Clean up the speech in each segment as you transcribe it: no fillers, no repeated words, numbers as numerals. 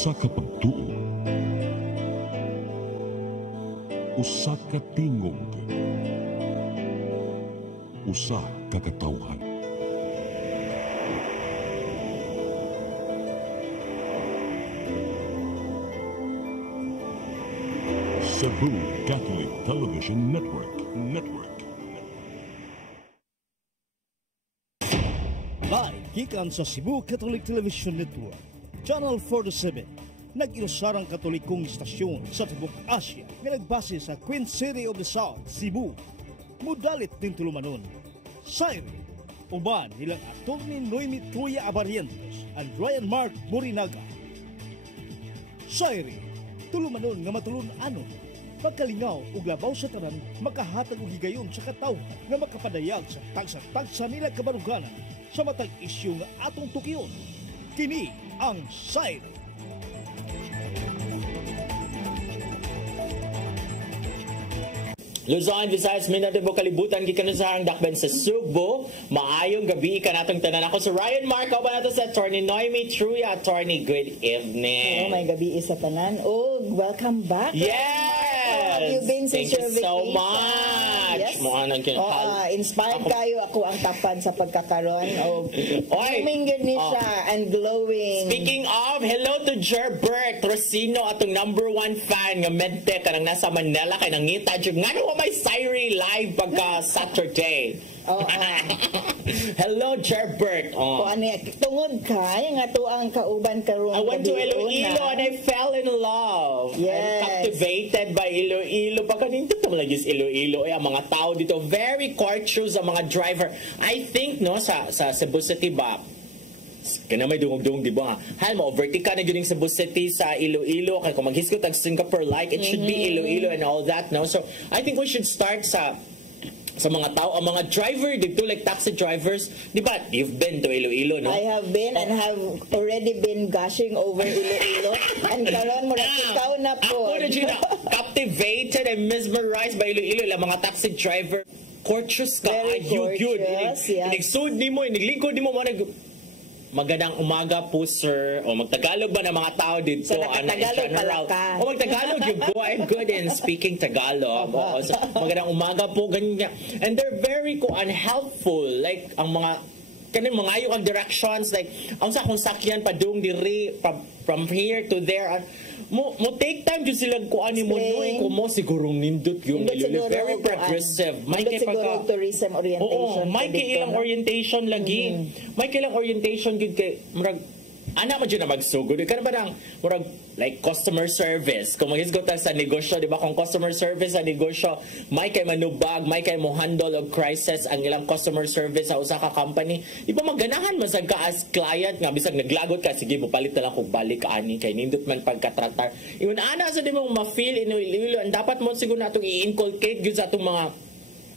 Usa ka pagtuo, usa ka tingog, usa ka katawhan. Cebu Catholic Television Network. Live gikan sa Cebu Catholic Television Network, Channel 47, nag-iusarang katolikong istasyon sa tibok Asia nga nagbase sa Queen City of the South, Cebu. Mudalit din tulumanon, Sairi, uban nilang Atty. Noemi Truya Abarientos and Ryan Mark Burinaga. Sairi, tulumanon nga matulun-anon, pagkalingaw ug labaw sa tanan, makahatag og higayon sa katawhan nga makapadayag sa tagsa-tagsa nila kabaruganan sa matag isyu nga atong tukiyon. Kini ang Sairi. Luzon, Visayas, Mindanao, kalibutan gikan sa harang dakben sa Subo. Maayong gabi ka natong tanan. Ako sa Ryan Mark, o ba nato sa Atty. Noemi Truya. Attorney, good evening. Oh, may gabi isa tanan. Oh, welcome back. Yes! How have you been since your vacation? Thank you so much. Yes. Inspired ako, kayo. Ako ang tapan sa pagkakaroon. Oh, blooming good ni siya and glowing. Speaking of, hello to Gerbert Rosino, atong #1 fan nga medtech kanang nasa Manila kay nangita jud ngano may Sairi live pagka Saturday. Hello Gerbert. Tungod ka nga tuang kauban karon. I went to Iloilo and I fell in love. Yes. I'm captivated by Iloilo. Pagkaninto mo lang is Iloilo. Ang mga tao dito very courteous ang mga driver. I think no sa Cebu City ba kaya may dungog-dungog, di ba? Hal mo, vertical na yun sa Cebu City, sa Iloilo. Kaya kung maghiskot ang Singapore, like, it should be Iloilo and all that, no? So, I think we should start sa mga tao, ang mga driver dito, like taxi drivers, di ba? You've been to Iloilo, no? I have been and have already been gushing over Iloilo. And karon mo ikaw na po. Ako na dyan, captivated and mesmerized by Iloilo, lang mga taxi driver. Courteous ka, courteous, yeah. Inigsud ni mo, iniglingkod ni mo, magandang umaga po, sir. O magtagalog ba ng mga tao dito? So, nagtagalog ka. O magtagalog yung po. I'm good in speaking Tagalog. So, magandang umaga po, ganyan. And they're very unhelpful. Like, ang mga kanin mga ayong ang directions, like, ang sa kung sakyan padung diri, from here to there, mo take time jud sila kuan ni mo noy ko mo sigurong nindot yung very progressive may kay pagka tourism orientation. May kay ilang orientation lagi. May kay ilang orientation gud kay murag ana man jud na magsugod kana ba nang murag like customer service kung maghisgot sa negosyo, di ba, kung customer service sa negosyo may kay manubag, may kay mo handle og crisis ang ilang customer service sa usa ka company, di ba maganahan masag ka as client nga bisag naglagot ka, sige mo palit na lang kog balik ani kay nindot man pagkatratar iyon ana sa di mo ma-feel Iloilo, and dapat mo siguro natong i-inculcate gyud sa atong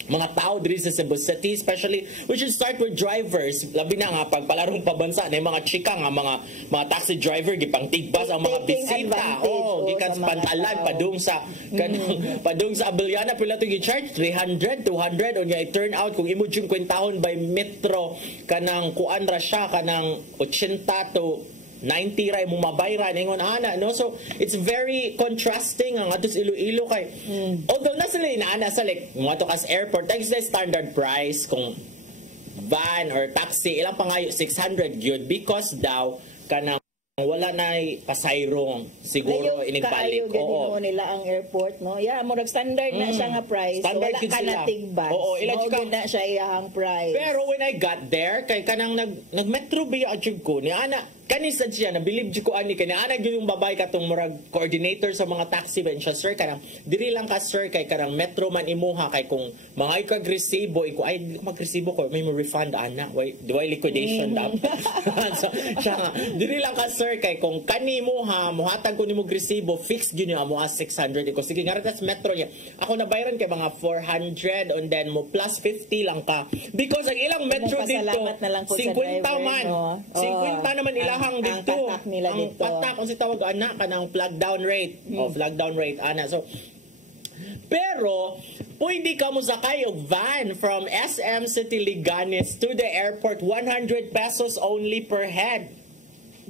mga tao diri sa Cebu City, especially we should start with drivers. Labi na nga pagpalarong pabansa na mga chika nga mga taxi driver gipang tigbas ang mga bisita. Gikan sa Pantalan padung sa padung sa Abellana pila to gi-charge 300, 200 unya i-turn out kung imo jung kwentahon by metro kanang kuan ra siya kanang 80 to 90 ray mo mabayran ingon ana, no? So it's very contrasting ang atos Iloilo kay although na sila inaana sa like mo to as airport thanks the standard price kung van or taxi ilang pangayo 600 gyud because daw kanang wala na pasayrong siguro inigbalik. Oo, nila ang airport, no? Yeah, murag standard na siya nga price. Standard so, wala ka na tigbas. Oo, ilang na siya iyahang price. Pero when I got there, kay kanang nag-metro ba yung ko ni ana kanisad siya nabilib jud ko ani kay ana gyud yung babay katong murag coordinator sa mga taxi ben siya, sir kanang diri lang ka sir kay kanang metro man imuha kay kung mga kag resibo iko ay magresibo ko may mo refund ana do I liquidation dapat. So siya nga diri lang ka sir kay kung kani mo ha muhatag ko nimo resibo fix gyud ni amo 600 iko sige nga tas metro niya ako nabayaran kay mga 400 and then mo plus 50 lang ka because ang ilang metro dito 50 man 50 naman ilahang dito ang patak ang si tawag ana kanang flag down rate flag down rate ana. So pero pwede ka mo sakay og van from SM City Liganes to the airport 100 pesos only per head.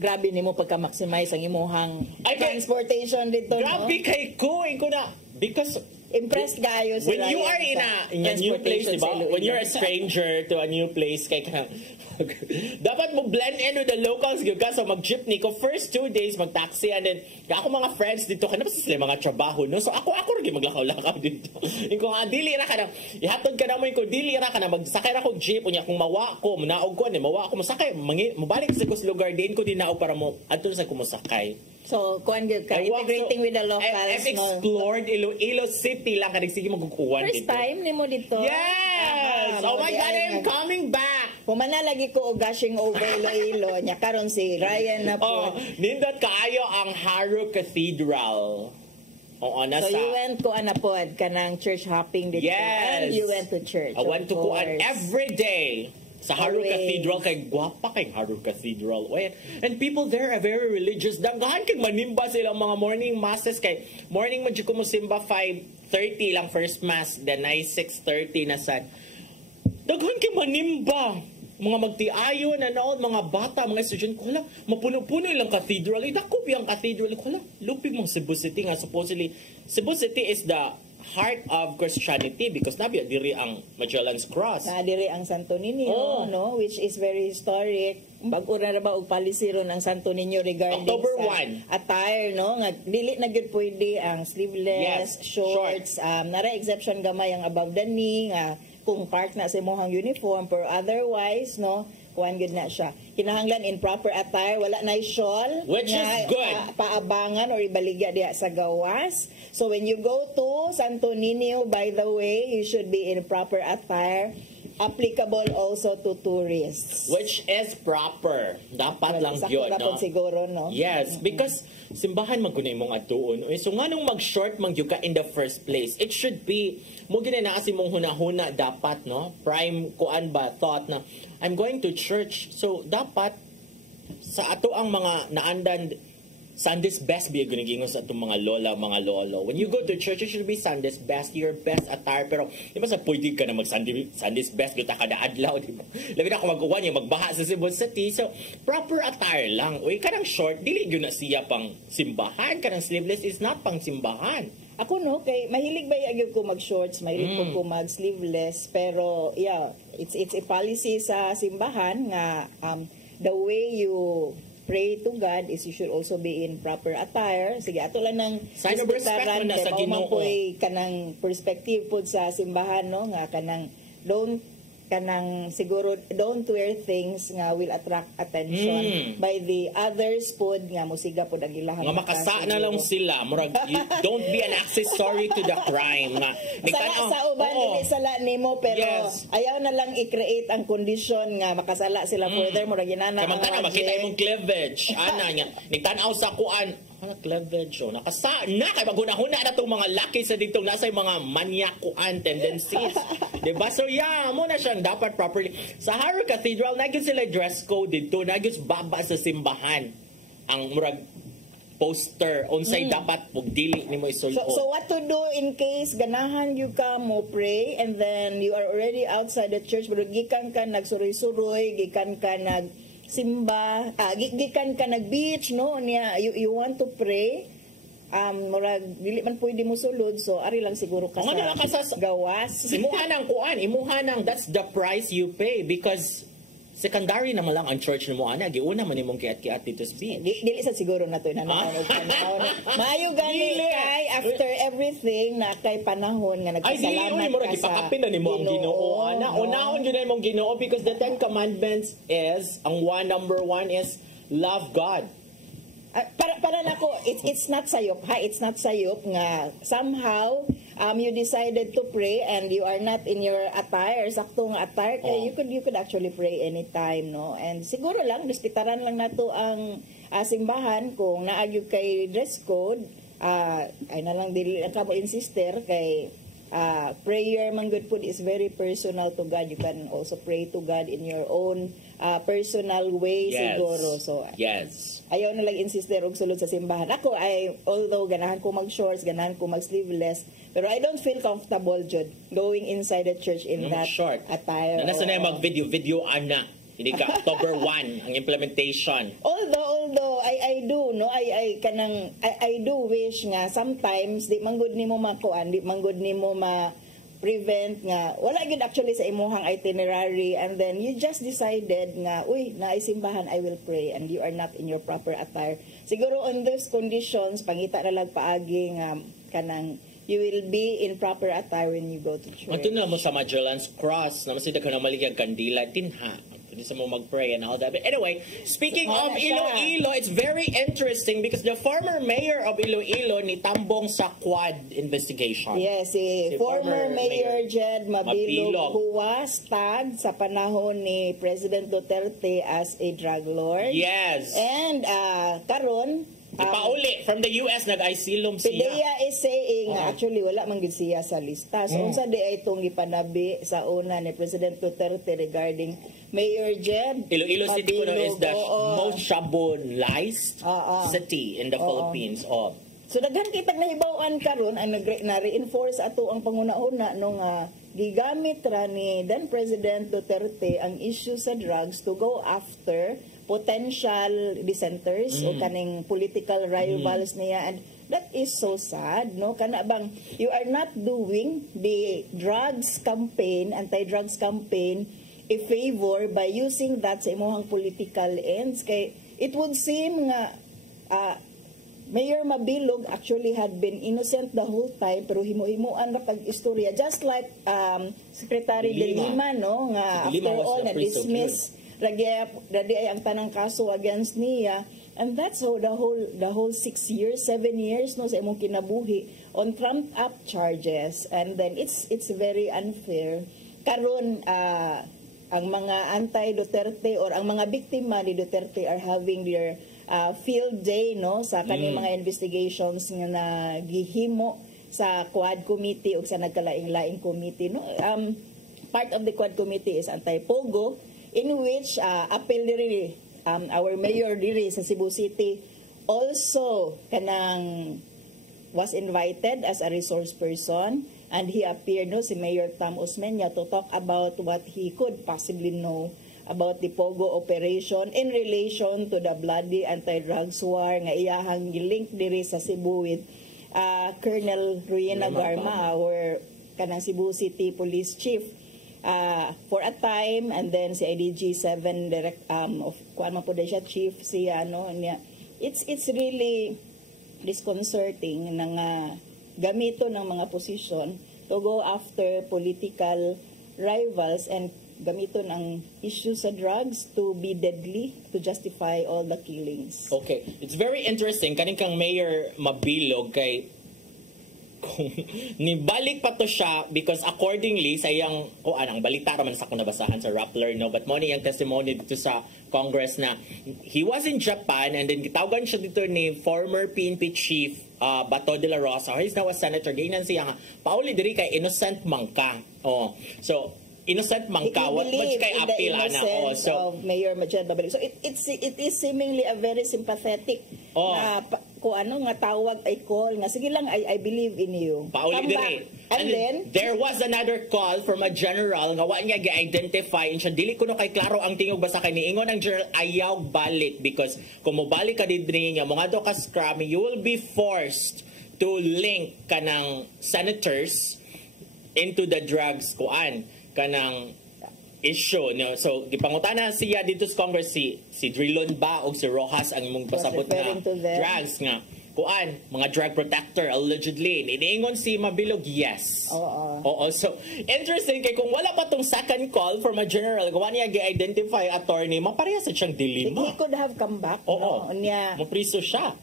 grabe nimo pagka-maximize ang imuhang Ay, transportation dito, Grabe no? kay ko na because Impressed kayo si when you Ryan are in a new place, transportation diba? sa Iloilo. When you're a stranger to a new place, kay ka dapat mo blend in with the locals gyud ka. So mag-jeepney ko first 2 days mag-taxi and then ako mga friends dito kana basta sila mga trabaho no. So ako rin maglakaw-lakaw dito. Inko nga dili ra ka na ihatod ka na mo ko dili ra ka na magsakay ra ko jeep unya kung mawa ko munaog ko ni mawa ko masakay mabalik sa kus lugar din ko dinaog para mo adto sa kumusakay. So, kuan gyud ka, integrating with the locals, I've explored Iloilo City lang kanig sige magkukuan First dito. time nimo dito? Yes! Oh my God, I'm coming back! Humana lagi ko og gushing over Iloilo nya karon si Ryan na Oh, po. nindot kaayo ang Haru Cathedral. Oo, nasa... So you went ko anapod kanang church hopping dito Yes! and you went to church. I went to of kuan course. every day. Sa Haru Always. Cathedral, kay gwapa kay Haru Cathedral. And people there are very religious. Daghan kay manimba sila mga morning masses kay morning mo jud ko mo simba 5:30 lang first mass, then ay 6:30 na sad. Daghan kay manimba. Mga magtiayon na noon, mga bata, mga estudyante ko, hala, mapuno-puno ilang cathedral. Dako yung cathedral. Hala, lupig mong Cebu City nga. Supposedly, Cebu City is the heart of Christianity because nabi diri ang Magellan's Cross. Na diri ang Santo Niño, Oh. no, which is very historic. Bag-o na ba og palisiro ng Santo Niño regarding October sa 1. attire, no, nga dili na gyud pwede ang sleeveless, Yes, shorts, nara exception gamay ang above the knee nga kung part na sa imong uniform, pero otherwise, no, kuan gyud na siya. Kinahanglan in proper attire, wala na shawl Which is good. Paabangan or ibaligya diha sa gawas. So when you go to Santo Niño, by the way, you should be in proper attire. Applicable also to tourists. Which is proper. Dapat lang Sakto yun, na po no? siguro, no? Yes, because simbahan magkunay mong atuon. So nga nung mag-short mang ka in the first place, it should be, mo ginanaasi mong huna-huna dapat, no? Prime kuan ba, thought na, I'm going to church. So dapat, sa ato ang mga naandan, Sunday's best biya ginigingos sa itong mga lola, mga lolo. When you go to church, it should be Sunday's best, your best attire. Pero, di ba sa pwede ka na mag-Sunday's best, kita kada adlaw, di ba? Labi na ako mag-uwan yung magbaha sa Cebu City. So, proper attire lang. Uy, kanang short, dili yun na siya pang simbahan. Kanang sleeveless is not pang simbahan. Ako, no, kay mahilig ba yung ko mag-shorts, mahilig ko mag-sleeveless, pero, yeah, it's a policy sa simbahan nga the way you pray to God is you should also be in proper attire. Sige, ato lang ng Sign of respect mo na sa Ginoo. Kanang perspective po sa simbahan, no, nga kanang don't wear things nga will attract attention by the others pod nga musiga pod ang ilahang Nga makasa na lang sila. Murag, don't be an accessory to the crime. Nga, sa uban dili sala nimo pero Yes. ayaw na lang i-create ang kondisyon nga makasala sila further murag ginana Kamang ang makita budget. imong cleavage. Ana niya. Nagtanaw sa kuan. Ano cleavage? Oh, nakasa na kay maghuna-huna na tong mga laki sa dito nasa yung mga manyakuan tendencies. Diba? So yeah, mo na siyang dapat properly. Sa Haru Cathedral, nagyan sila dress code dito. Nagyan baba sa simbahan. Ang murag poster unsay dapat pug dili nimo isulod. So what to do in case ganahan you ka mo pray and then you are already outside the church pero gikan ka nagsuroy-suroy, gikan ka nag simba, gikan ka nag beach, no, niya you want to pray, murag dili man pwede mo sulod, so ari lang siguro ka sa gawas. Imuha ng kuan, imuha ng that's the price you pay because secondary naman lang ang church mo ana giuna man imong kiat-kiat dito sa beach. Dili sa siguro na to nananaw maayo gani kay after everything na kay panahon nga nagpasalamat mo ka sa ipakapin na nimong Ginoo ana. Unahon gyud na imong Ginoo because the 10 commandments is number one is love God. Para nako it's not sayop ha, it's not sayop nga somehow you decided to pray and you are not in your attire, saktong attire kay you could actually pray anytime, no, and siguro lang dispitaran lang nato ang simbahan kung naagyo kay dress code, ay na lang dili ka mo insister kay prayer man good food is very personal to God. You can also pray to God in your own personal way. Yes. Siguro. So, yes. Ayaw na lang insister og sulod sa simbahan. Ako ay, although ganahan ko mag-shorts, ganahan ko mag-sleeveless, pero I don't feel comfortable, Jud, going inside the church in that short attire. Nasa na yung mag-video ana. Hindi ka October 1 ang implementation. Although I do no I do wish nga sometimes di manggod nimo makuan, di manggod nimo prevent nga wala gid actually sa imuhang itinerary, and then you just decided nga uy naay simbahan, I will pray, and you are not in your proper attire. Siguro on those conditions pangita na lang paagi nga kanang you will be in proper attire when you go to church. Ito na mo sa Magellan's Cross na masida ka na maligyan kandila tinha. Hindi sa mo mag-pray and all that. But anyway, speaking of Iloilo, it's very interesting because the former mayor of Iloilo ni tambong sa Quad investigation. Yes, si former Mayor Jed Mabilog, who was tagged sa panahon ni President Duterte as a drug lord. Yes. And karon ipauli from the US nag-isilom siya. PDEA is saying actually wala man gid siya sa lista. So unsa di ay itong gipanabi sa una ni President Duterte regarding Mayor Jed Iloilo City kuno is the most shabonized city in the Philippines. So daghan kitag nahibaw-an karon ang na-reinforce ato ang panguna-una nung gigamit ra ni then President Duterte ang issue sa drugs to go after potential dissenters o kaning political rivals niya, and that is so sad, no? Kana bang you are not doing the drugs campaign, anti-drugs campaign a favor by using that sa imong political ends. Kay it would seem nga Mayor Mabilog actually had been innocent the whole time, pero himo-himoan ra pag-istorya, just like Secretary De Lima, no, nga after all na dismiss radi ay ang tanang kaso against niya, and that's how the whole 7 years no sa imong kinabuhi on trumped up charges, and then it's very unfair. Karon ang mga anti-Duterte or ang mga biktima ni Duterte are having their field day no sa kaning mga investigations nga nagihimo sa Quad Committee o sa nagkalaing-laing committee, no. Part of the Quad Committee is anti-Pogo, in which appeal diri our mayor diri sa Cebu City also kanang was invited as a resource person, and he appeared no si Mayor Tam Osmeña to talk about what he could possibly know about the Pogo operation in relation to the bloody anti-drugs war nga iyahang gilink diri sa Cebu with Colonel Ruina Garma, our kanang Cebu City Police Chief for a time, and then si IDG 7 direct of kuan man po siya chief siya no niya. It's really disconcerting nang gamito ng mga posisyon to go after political rivals and gamiton ang issue sa drugs to be deadly to justify all the killings. Okay, it's very interesting kaning kang Mayor Mabilog kay kung nibalik pa to siya because accordingly sa iyang ang balita raman sa kunabasahan sa Rappler, no, but mo ni yung testimony dito sa Congress na he was in Japan, and then gitawagan siya dito ni former PNP chief Bato de la Rosa. He's now a senator. Ginan siya pauli diri kay innocent man ka. So innocent man ka, what kay appeal ana so of Mayor Jed Mabilog. So it is seemingly a very sympathetic na nga tawag ay call nga sige lang, I believe in you. Pauli diri. And then there was another call from a general nga wa niya gi-identify and siya dili kuno kay klaro ang tingog basta kay niingon ang general ayaw balik because kung mobalik ka didri niya mga do ka scrum, you will be forced to link kanang senators into the drugs kanang issue, no? So gipangutana siya dito sa Congress si Drilon ba o si Rojas ang mong pasabot na drugs nga mga drug protector allegedly. Iniingon si Mabilog, yes. Oo. So interesting kay kung wala pa tong second call from a general gawa niya gi-identify attorney, maparehas sa siyang dilema. He could have come back. Oo. Mapriso siya.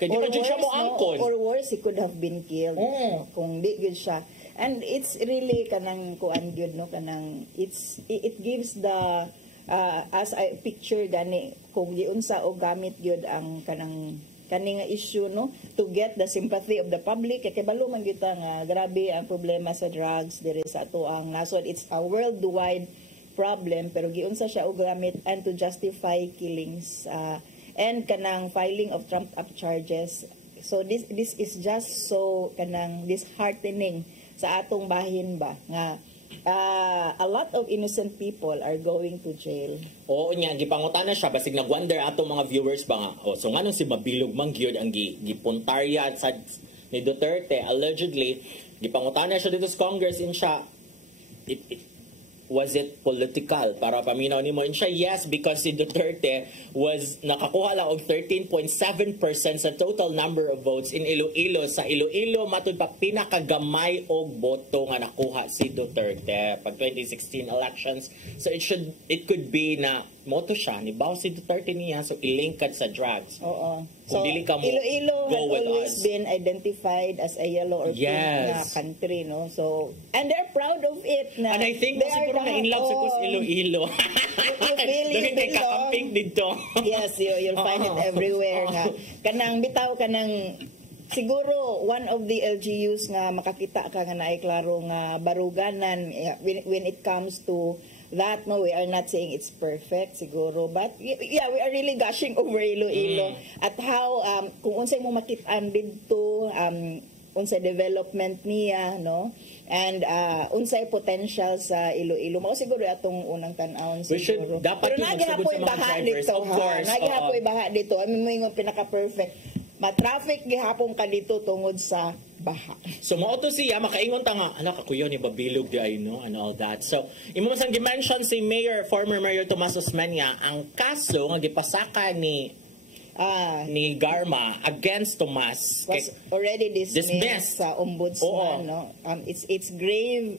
Kaya di pa siya mo angkon. Or worse, he could have been killed kung di good siya. And it's really kanang kuan gyud no kanang it gives the as I picture gani kung giunsa o gamit gyud ang kaning issue no to get the sympathy of the public kay kabalo man gyud nga grabe ang problema sa drugs diri sa ato ang nasod. It's a worldwide problem pero giunsa siya og gamit and to justify killings and kanang filing of trumped up charges. So this is just so kanang disheartening sa atong bahin ba nga a lot of innocent people are going to jail. Oo niya, gipangutana siya basig nag-wonder ato mga viewers ba nga. Oh, so nganong si Mabilog Mangyod ang gipuntarya sa ni Duterte allegedly gipangutana siya dito sa Congress in siya was it political? Para paminaw ni mo in siya, yes, because si Duterte was nakakuha lang og 13.7% sa total number of votes in Iloilo. Sa Iloilo, matud pa pinakagamay og boto nga nakuha si Duterte pag 2016 elections. So it could be na moto siya, ni bawo si Duterte niya, so ilingkad sa drugs. Oo. Kung So, dili ka mo Iloilo go has with always us. been identified as a yellow or pink na country, no? So, and they're proud of it. Na And I think they siguro are na in love sa kus Iloilo. feel you Doon kay belong. kakamping dito. Yes, you'll find it everywhere nga. Kanang bitaw kanang siguro one of the LGUs nga makakita ka nga naay klaro nga baruganan when it comes to that. No, we are not saying it's perfect siguro, but yeah, we are really gushing over Iloilo at how kung unsay mo makitaan didto unsay development niya, no, and unsay potential sa Iloilo. Mao siguro atong unang tan-awon We should siguro. dapat Pero yung magsugod sa mga baha drivers, dito, of course. Nagahapoy baha dito. I mean, mo pinaka-perfect. Ma-traffic gihapon ka dito tungod sa baha. So mao to siya makaingon ta nga anak ako yun ibabilog di ay no and all that. So imo sang dimension si former Mayor Tomas Osmeña ang kaso nga gipasaka ni Garma against Tomas Was already dismissed sa ombudsman. Oo. No? It's grave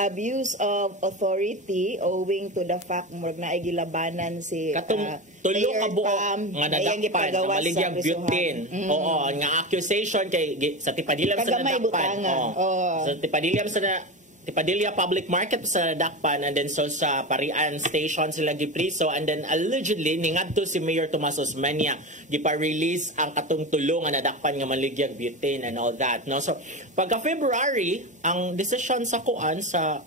abuse of authority owing to the fact mo na ay gilabanan si katong tulo ka buo nga nadakpan nga maligyag butane. Oo, nga accusation kay sa Tipadilia sa nadakpan. Sa Tipadilia Public Market sa nadakpan, and then so sa Parian Station sila gipriso, and then allegedly ningadto si Mayor Tomas Osmeña gipa-release ang katong tulo nga nadakpan nga maligyag butane and all that. No, so pagka February ang decision sa kuan sa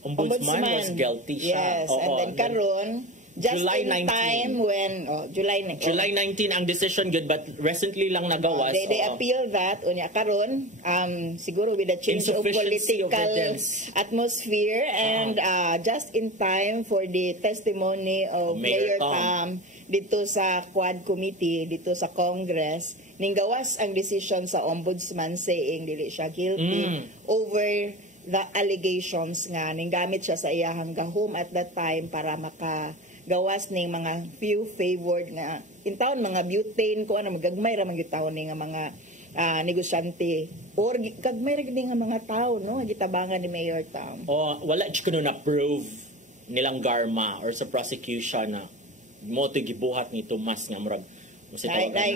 ombudsman was guilty siya. Yes, and then karon just July in 19. time when July 19 ang decision good, but recently lang nagawas. They appeal that unya karon siguro with the change of Insufficiency political of evidence. atmosphere and just in time for the testimony of Mayor Tam dito sa Quad Committee dito sa Congress, ninggawas ang decision sa ombudsman saying dili siya guilty over the allegations nga ninggamit siya sa iyahang gahom at that time para gawas ning mga few favored nga in town mga butane ko ano magagmay ra man gitawon ni nga mga negosyante or gagmay ra gid nga mga tao no gitabangan ni Mayor Tam. Wala siya kuno na prove nilang Garma or sa prosecution na mo to gibuhat ni Tomas nga murag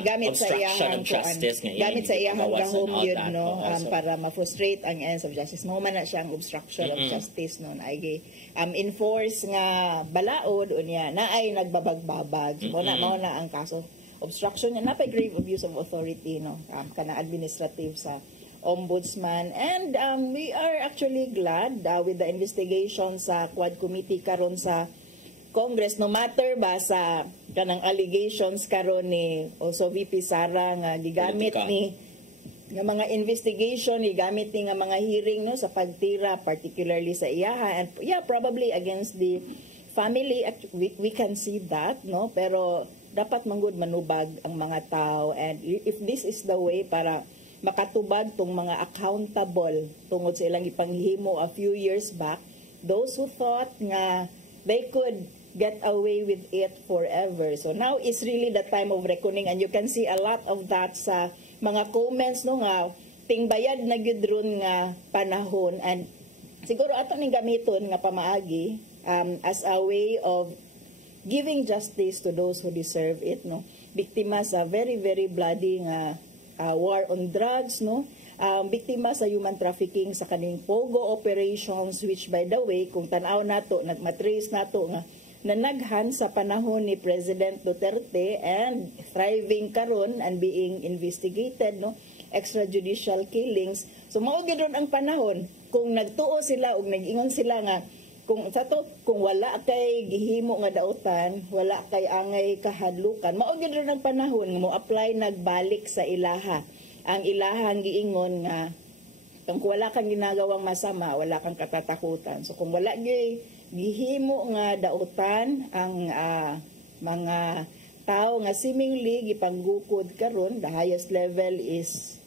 gamit sa iyang justice nga gamit sa iyang gahom yun no so, para ma-frustrate ang ends of justice mo man na siya ang obstruction of justice no ay enforce nga balaod unya na ay nagbabagbabag mo na ang kaso obstruction niya napay grave abuse of authority no kana administrative sa ombudsman, and we are actually glad with the investigation sa Quad Committee karon sa Congress, no matter ba sa kanang allegations karon ni also VP Sara nga gigamit ni nga mga investigation, gigamit ni nga mga hearing no sa pagtira particularly sa iyaha, and probably against the family. We can see that no, pero dapat manggod manubag ang mga tao, and if this is the way para makatubag tong mga accountable tungod sa ilang ipanghimo a few years back, those who thought nga they could get away with it forever. So now is really the time of reckoning, and you can see a lot of that sa mga comments no nga tingbayad na gyud ron nga panahon, and siguro ato ning gamiton nga pamaagi as a way of giving justice to those who deserve it no. Biktima sa very very bloody nga war on drugs no. Biktima sa human trafficking sa kaning pogo operations, which by the way kung tan-aw nato nagmatrace nato nga nanaghan sa panahon ni President Duterte and thriving karon and being investigated no, extrajudicial killings. So mao gyud ang panahon kung nagtuo sila ug nag-ingon sila nga kung wala kay gihimo nga dautan, wala kay angay kahadlukan, mao gyud ang panahon nga mo apply nagbalik sa ilaha ang ilahang giingon nga kung wala kang ginagawang masama, wala kang katatakutan. So kung wala gihimo nga dautan ang mga tao nga seemingly gipanggukod karon, the highest level is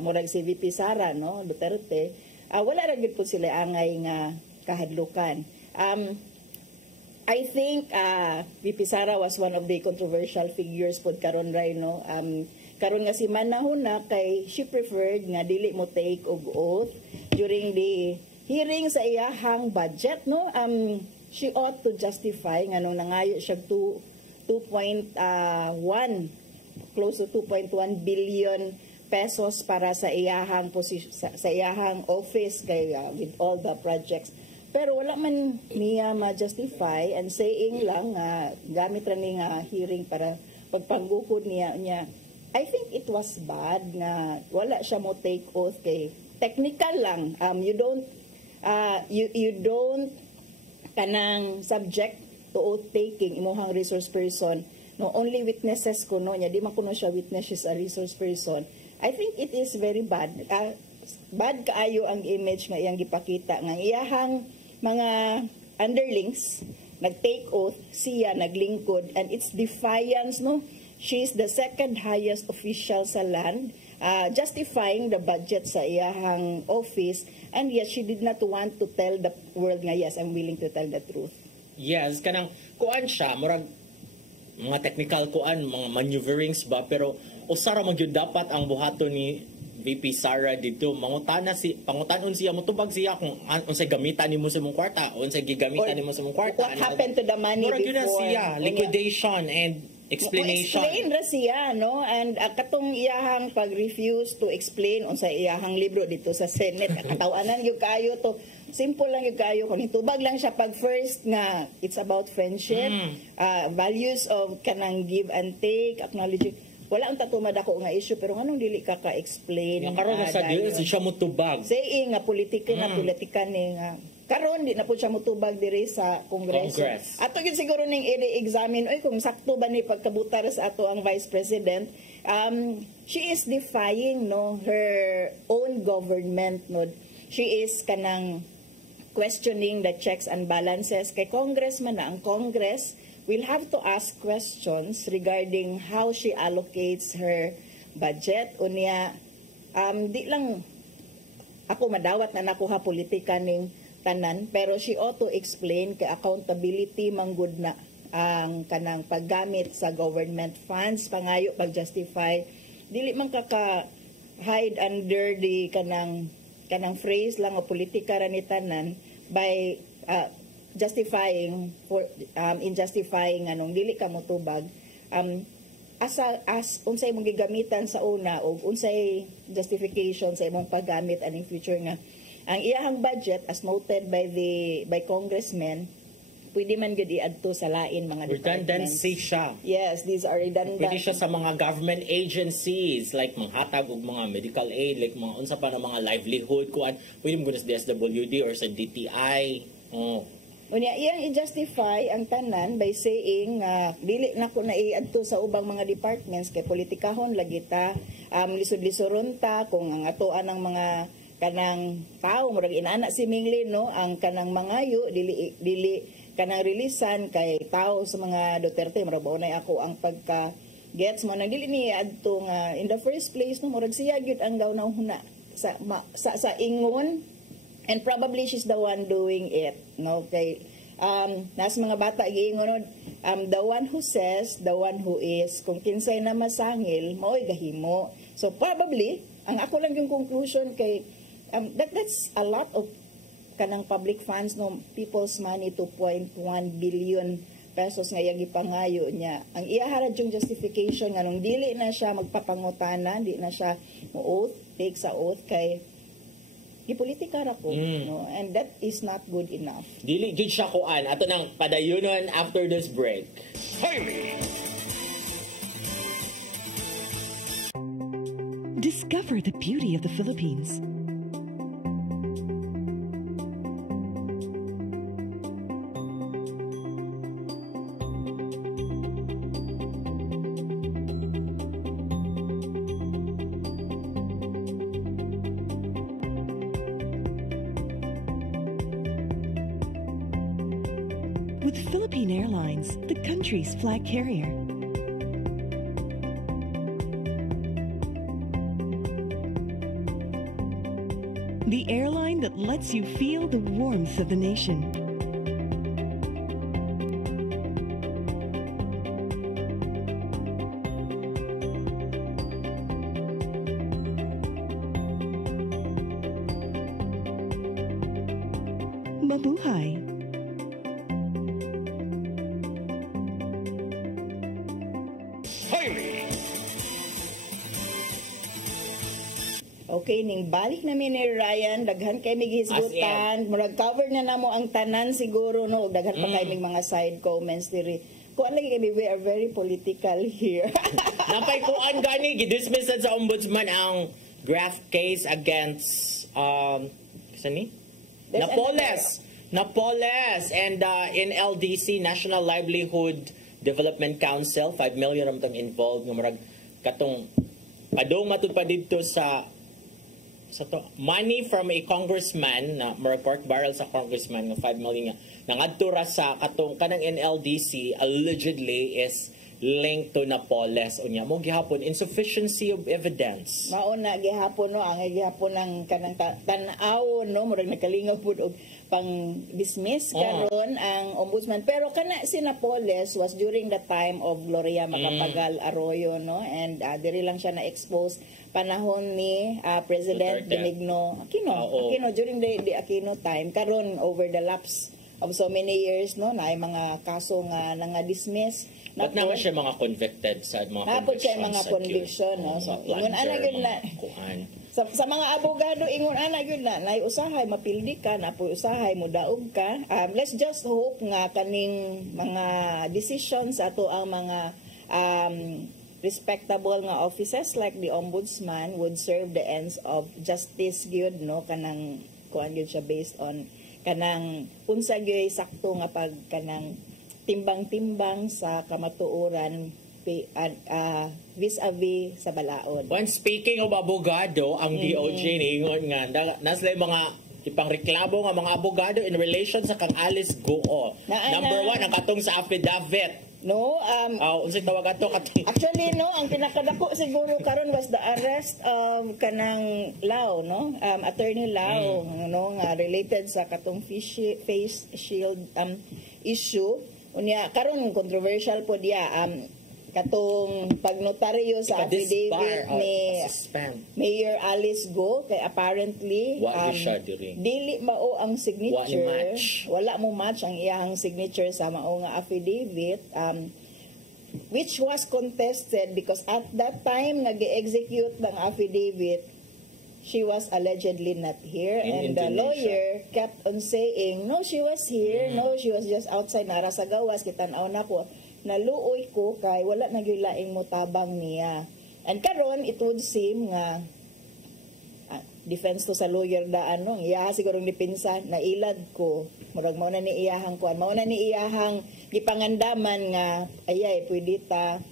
murag si VP Sara, no, Duterte, wala ra gid po sila angay nga kahadlukan. I think VP Sara was one of the controversial figures pod karon ray, no. Karon nga si manahon na kay she preferred nga dili mo take og oath during the hearing sa iyahang budget, no. She ought to justify nga nung nangayo siya 2.1 close to 2.1 billion pesos para sa iyahang sa iyahang office kay with all the projects. Pero wala man niya ma-justify and saying lang gamit ra ni nga hearing para pagpanggukod niya. I think it was bad nga wala siya mo take oath kay technical lang. You don't kanang subject to oath taking imuhang resource person. No, only witnesses ko no nya di man kuno siya witness as a resource person. I think it is very bad. Bad kaayo ang image nga iyang gipakita nga iyahang mga underlings nag-take oath, siya naglingkod, and it's defiance, no? She's the second highest official sa land, justifying the budget sa iyahang office, and yes, she did not want to tell the world nga, yes, I'm willing to tell the truth. Yes, kanang kuan siya, murag mga technical kuan, mga maneuverings ba, pero usara magyud dapat ang buhaton ni VP Sara dito, pangutanon siya, motubag siya kung unsay gamitan nimo sa mong kwarta, unsay gigamitan nimo sa mong kwarta. What happened to the money murag before? Siya, liquidation and explanation. Explain ra siya, no? And katong iyahang pag-refuse to explain unsa iyahang libro dito sa Senate, katawanan gyud kayo to. Simple lang yung kayo kung itubag lang siya pag first nga it's about friendship, values of kanang give and take, acknowledging. Wala ang tatumad ako nga issue pero anong dili ka ka-explain. Karon na sa dili siya motubag. Saying nga politika ni nga karon di na po siya motubag diri sa Kongreso. Ato gyud siguro ning i-examine kung sakto ba ni pagkabutar sa ato ang Vice President. She is defying no her own government, no. She is kanang questioning the checks and balances kay congressman na ang Congress will have to ask questions regarding how she allocates her budget. Unya, di lang ako madawat na nakuha politika ning tanan, pero she ought to explain kay accountability manggod na ang kanang paggamit sa government funds, pangayo, pag-justify. Dili man hide under the kanang phrase lang o politika ra ni tanan by justifying in justifying anong dili ka motubag as unsay mong gigamitan sa una o unsay justification sa imong paggamit aning future nga ang iyahang budget as noted by congressmen pwede man gud iadto sa lain mga departments. Redundancy siya. Yes, these are redundant. Pwede siya sa mga government agencies like manghatag og mga medical aid, like mga unsa pa na mga livelihood kuan pwede mo gud sa DSWD or sa DTI. Unya iyang i-justify ang tanan by saying dili na ko na iadto sa ubang mga departments kay politikahon lagi ta lisod-lisoron ta kung ang atoan ng mga kanang tao murag inana si Mingli no ang kanang mangayo dili kanang rilisan kay tao sa mga Duterte murag baunay ako ang pagka gets mo nang dili ni adto nga in the first place no murag siya gyud ang gawnaw huna sa ingon. And probably she's the one doing it, no? Okay. Nas mga bata giingon the one who says, the one who is, kung kinsay na masangil, mao'y gahimo. So probably, ang ako lang yung conclusion kay that's a lot of kanang public funds, no, people's money, 2.1 billion pesos nga yang ipangayo niya. Ang iyaharad yung justification nga nung dili na siya magpapangutanan, di na siya mo-oath, take sa oath kay gipolitika ra ko, no, and that is not good enough. Dili jud siya kuan ato nang padayonon after this break. Discover the beauty of the Philippines. with Philippine Airlines, the country's flag carrier. The airline that lets you feel the warmth of the nation. Mabuhay. Okay, ning balik namin ni Ryan, daghan kay mig hisgutan, murag cover na namo ang tanan siguro no, ug daghan pa kay mig mga side comments diri. Kuan lagi kami, we are very political here. Napay kuan gani gidismiss sa ombudsman ang graft case against sani? There's Napoles and in LDC, National Livelihood Development Council, 5 million ramtang involved ng murag katong padong matud pa dito sa to, money from a congressman na report barrel sa congressman ng 5 million nangadto ra sa katong kanang NLDC allegedly is linked to Napoles unya mo gihapon insufficiency of evidence. Mauna gihapon no, ang gihapon ng kanang tan-aw no, murag nakalingaw pud og pang dismiss karon ang ombudsman, pero kana si Napoles was during the time of Gloria Macapagal Arroyo no, and diri lang siya na expose panahon ni President Benigno Aquino during the Aquino time. Karon over the lapse of so many years no, na ay mga kaso nga dismiss. Ba't naman siya mga convicted sa mga napod siya mga conviction no, so ingon ana gyud na sa mga abogado ingon ana gyud na nay usahay mapildi ka na po usahay mo daog ka. Let's just hope nga kaning mga decisions ato ang mga respectable nga offices like the ombudsman would serve the ends of justice gyud no, kanang kuan gyud siya based on kanang unsa gyud sakto nga pag kanang timbang-timbang sa kamatuoran vis-a-vis sa balaod. When speaking of abogado, ang DOJ niingon nga naslay mga ipangreklamo nga mga abogado in relation sa kang Alice Goo. Number 1 ang katong sa affidavit. No, unsay tawag ato katong actually no, ang pinakadako siguro karon was the arrest of kanang Lau no, Attorney Lau no, nga related sa katong face shield issue. Unya karon controversial po dia katong pagnotaryo sa affidavit ni Mayor Alice Goo kay apparently dili mao ang signature, wala mo match ang iyang signature sa mao nga affidavit, which was contested because at that time nag-execute ng affidavit she was allegedly not here and the lawyer kept on saying no, she was here, no, she was just outside nara sa gawas kitan-aw na ko, naluoy ko kay wala nagyulaing mo tabang niya. And karon it would seem nga defense to sa lawyer daan no, iya siguro dipinsa na ilad ko murag mao na ni iyahang kuan, mao na ni iyahang gipangandaman nga ayay pwede ta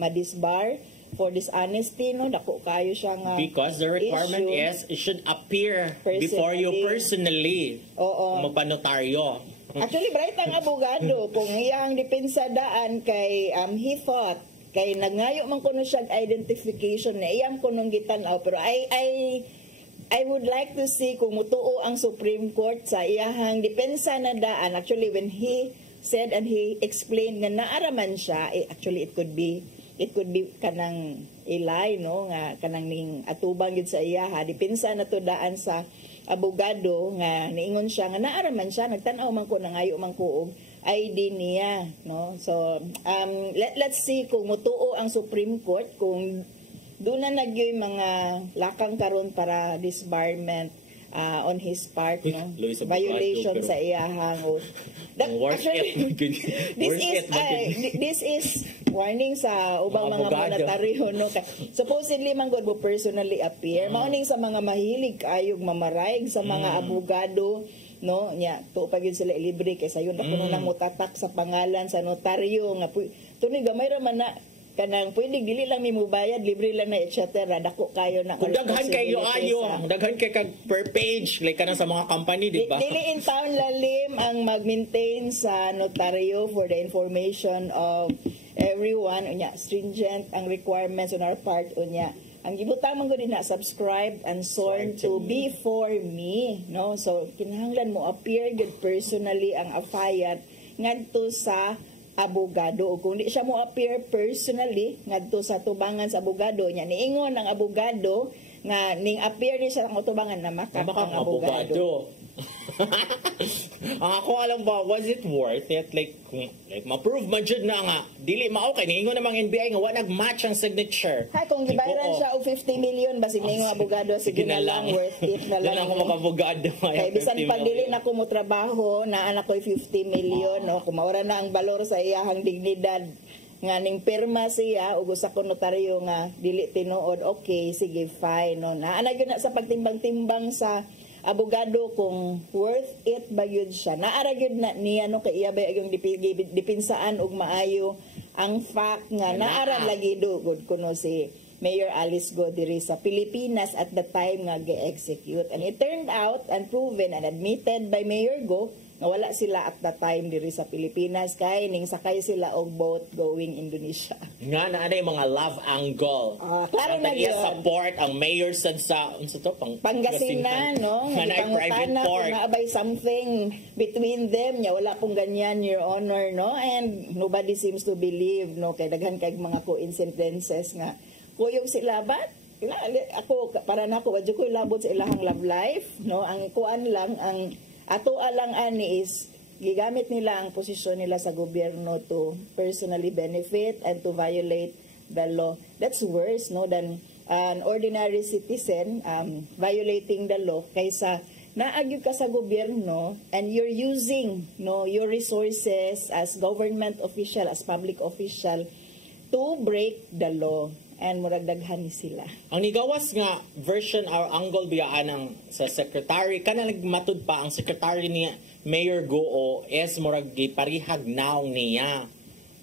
madisbar for dishonesty no, dako kayo siya nga because the requirement is it should appear before you personally magpanotaryo. Actually bright ang abogado kung iyang depensa daan kay he thought kay nagngayo man kuno siya identification na iyang kunong gitan-aw, pero I would like to see kung mutuo ang Supreme Court sa iyahang depensa na daan. Actually when he said and he explained nga naaraman siya, actually it could be kanang ilay no, nga kanang ning atubang gid sa iya depensa na to daan sa abogado nga niingon siya nga naaraman siya, nagtan-aw man ko nangayo man ko og ID niya no. So let's see kung mutuo ang Supreme Court kung doon na nagyoy mga lakang karon para disbarment on his part no, violation sa iyahang this is warning sa ubang mga monetaryo no, supposedly man god mo personally appear mauning sa mga mahilig ayog mamaraig sa mga abogado no, nya to pagid sila libre kay sayon kuno nang mutatak sa pangalan sa notaryo nga tunig gamay ra man na kanang pwede dili lang nimo bayad, libre lang na etc. Dako kayo na Kung daghan kayo ayo, responsibility daghan kay kag per page like kanang sa mga company, di ba? Dili in town lalim ang mag-maintain sa notaryo for the information of everyone. Unya, stringent ang requirements on our part. Unya, ang gibutang man gud na subscribe and sworn to be for me, no? So kinahanglan mo appear good personally ang afayat ngadto sa abogado. O kung di siya mo appear personally ngadto sa tubangan sa abogado niya, niingon ang abogado nga ning appear ni siya ang tubangan na makak ang abogado. Ang ako alam ba, was it worth it? Like ma-prove man jud na nga dili mao kay ningon namang NBI nga wa nag-match ang signature. Hay, kung gibayaran siya og 50 million basig ningon abogado, sige na lang, worth it na lang. Doon ako mag-abogado. Kay bisan pag dili na ko mo trabaho, na anak ko 50 million, no? Kung maura na ang balor sa iyahang dignidad nga ning pirma siya ug usa ko notaryo nga dili tinuod, okay, sige, fine, no? Naana gyud na sa pagtimbang-timbang sa abogado kung worth it ba yun siya. Naara yun na niya no kay iya ba yung dipinsaan og maayo ang fact nga naara lagi do good kuno si Mayor Alice Go diri sa Pilipinas at the time nga gi-execute. And it turned out and proven and admitted by Mayor Go nga wala sila at the time diri sa Pilipinas kay ning sakay sila og boat going Indonesia. Nga na yung mga love angle. Klaro na yun. Support ang mayor sa unsa to Pangasinan, no? Nga na private port. Naabay something between them. Nya wala pong ganyan, Your Honor, no? And nobody seems to believe, no? Kay daghan kay mga coincidences nga kuyog sila ba? Ako para nako wadyo ko labot sa ilahang love life, no? Ang kuan lang ang ato alang ani is gigamit nila ang posisyon nila sa gobyerno to personally benefit and to violate the law. That's worse, no, than an ordinary citizen violating the law kaysa naagyo ka sa gobyerno and you're using, no, your resources as government official, as public official to break the law. And muragdaghan ni sila. Ang nigawas nga version or angle biyaan ng sa secretary kana nagmatud pa ang secretary ni Mayor Go is murag giparihag naong niya.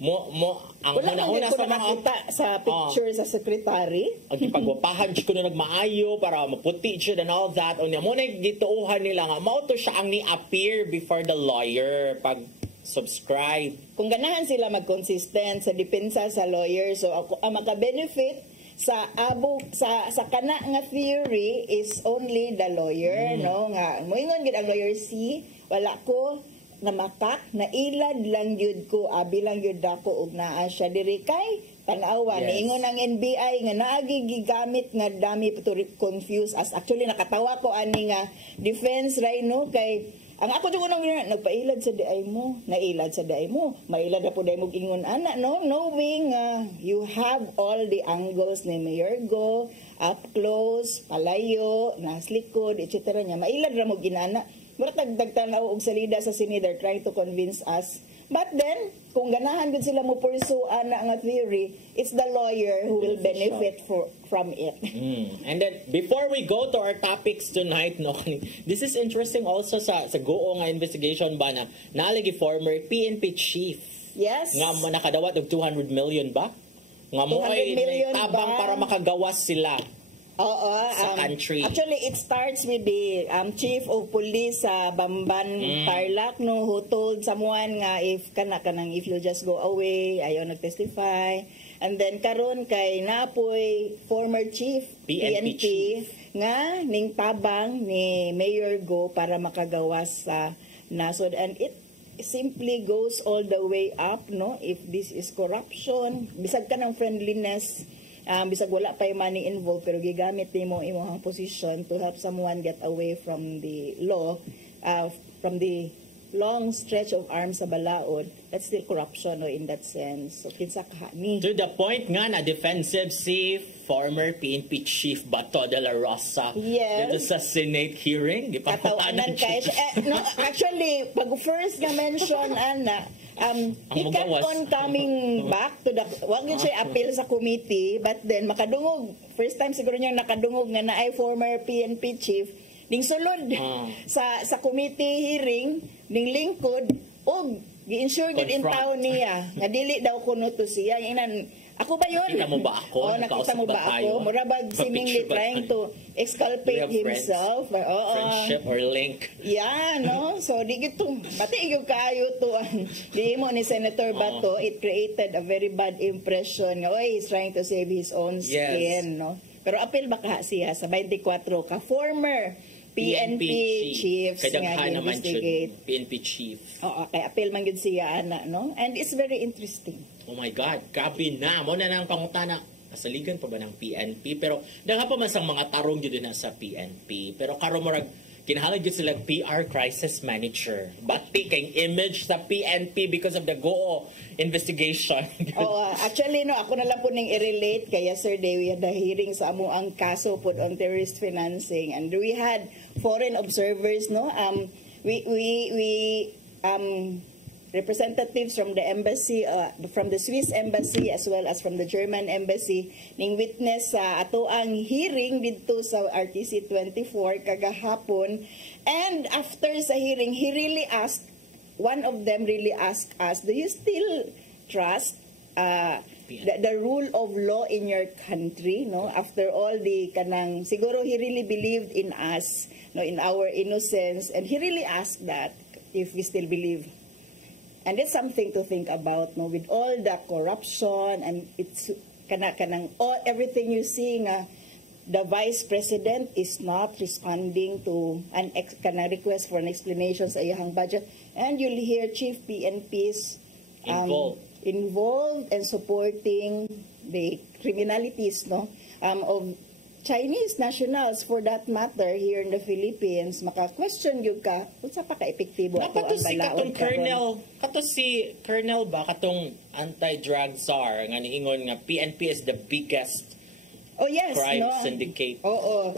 Ang una sa mga sa picture sa secretary. Ang ipagwapahan ko na nagmaayo para maputi siya and all that. Unya mo na gituuhan nila nga mao to siya ang ni appear before the lawyer pag subscribe. Kung ganahan sila mag-consistent sa depensa sa lawyer, so ako ang maka-benefit sa kana nga theory is only the lawyer, no? Nga moingon gid ang lawyer C, wala ko na makak na ilad lang yun ko, abi lang yun dako og naa siya diri kay tanawa. Yes. Niingon ang NBI nga naagi gigamit nga dami to confuse as actually nakatawa ko ani nga defense right, no? Kay ang ako jud nang nagpailad sa diay mo, nailad sa diay mo, mailad na po diay mo ingon ana, no, knowing you have all the angles ni Mayor Go, up close, palayo, nas likod, etc. nya mailad ra mo ginana. Murag tagtanaw og salida sa sini, they're trying to convince us. But then, kung ganahan gud sila mo pursue ana nga theory, it's the lawyer who will benefit from it. And then, before we go to our topics tonight, no, this is interesting also sa GOO nga investigation ba na nalagi former PNP chief. Yes. Nga nakadawat og 200 million ba? Nga mo ay tabang para makagawas sila. Oo, sa country. Actually, it starts with the chief of police sa Bamban, Tarlac, no, who told someone nga if you'll just go away, ayaw nag-testify. And then karon kay napoy former chief PNP nga ning tabang ni Mayor Go para makagawas sa nasod, and it simply goes all the way up, no, if this is corruption, bisag ka ng friendliness, bisag wala pa yung money involved pero gigamit nimo imong position to help someone get away from the law, from the long stretch of arms sa balaod, that's still corruption, no, in that sense. So kinsa ka ni to the point nga na defensive si former PNP chief Bato de la Rosa. Yes. Dito sa Senate hearing katawanan kay no, actually pag first nga mention ana he kept on coming back to the wag yun siya appeal sa committee, but then makadungog first time siguro niya nakadungog nga naay former PNP chief ning sulod sa committee hearing ning lingkod og gi-ensure gid in town niya nga dili daw kuno to siya inan Ako ba yun? Nakita mo ba ako? Oo, nakita Nakausap mo ba ba tayo? ako? Murabag seemingly Pa-picture ba trying tayo? to exculpate Do we have himself. Oo. Friendship or link? Yeah, no? So, di gito, pati yung kayo to, di mo ni Senator Bato, it created a very bad impression. Oy, he's trying to save his own skin, no? Pero apil baka siya sa 24 ka former PNP chiefs nga Kadaghan naman investigate. siya, PNP chief. Oo, kay apil man gyud siya ana, no? And it's very interesting. Oh my God, grabe na. Mo na nang pangutana. Kasaligan pa ba ng PNP? Pero danga pa man sang mga tarong dito na sa PNP. Pero karon murag kinahanglan gyud sila PR crisis manager. Bati kay image sa PNP because of the GOO investigation. Oh, actually no, ako na lang po ning i-relate kay yesterday we had a hearing sa amo ang kaso put on terrorist financing, and we had foreign observers, no? We representatives from the embassy, from the Swiss embassy as well as from the German embassy ning witness sa ato ang hearing dito sa RTC 24 kagahapon. And after sa hearing, one of them really asked us, do you still trust the rule of law in your country, no? After all the kanang, siguro he really believed in us, no, in our innocence, and he really asked that if we still believe. And it's something to think about, no, with all the corruption and it's kanang all everything you see nga the vice president is not responding to an request for an explanation sa iyang budget, and you'll hear chief PNPs involved and supporting the criminalities, no, of Chinese nationals for that matter here in the Philippines. Maka-question yung ka, kung sa pa ka-epektibo ato ang balaod kato si Colonel ba, katong anti-drug czar, nga niingon nga PNP is the biggest crime no? syndicate. Oo.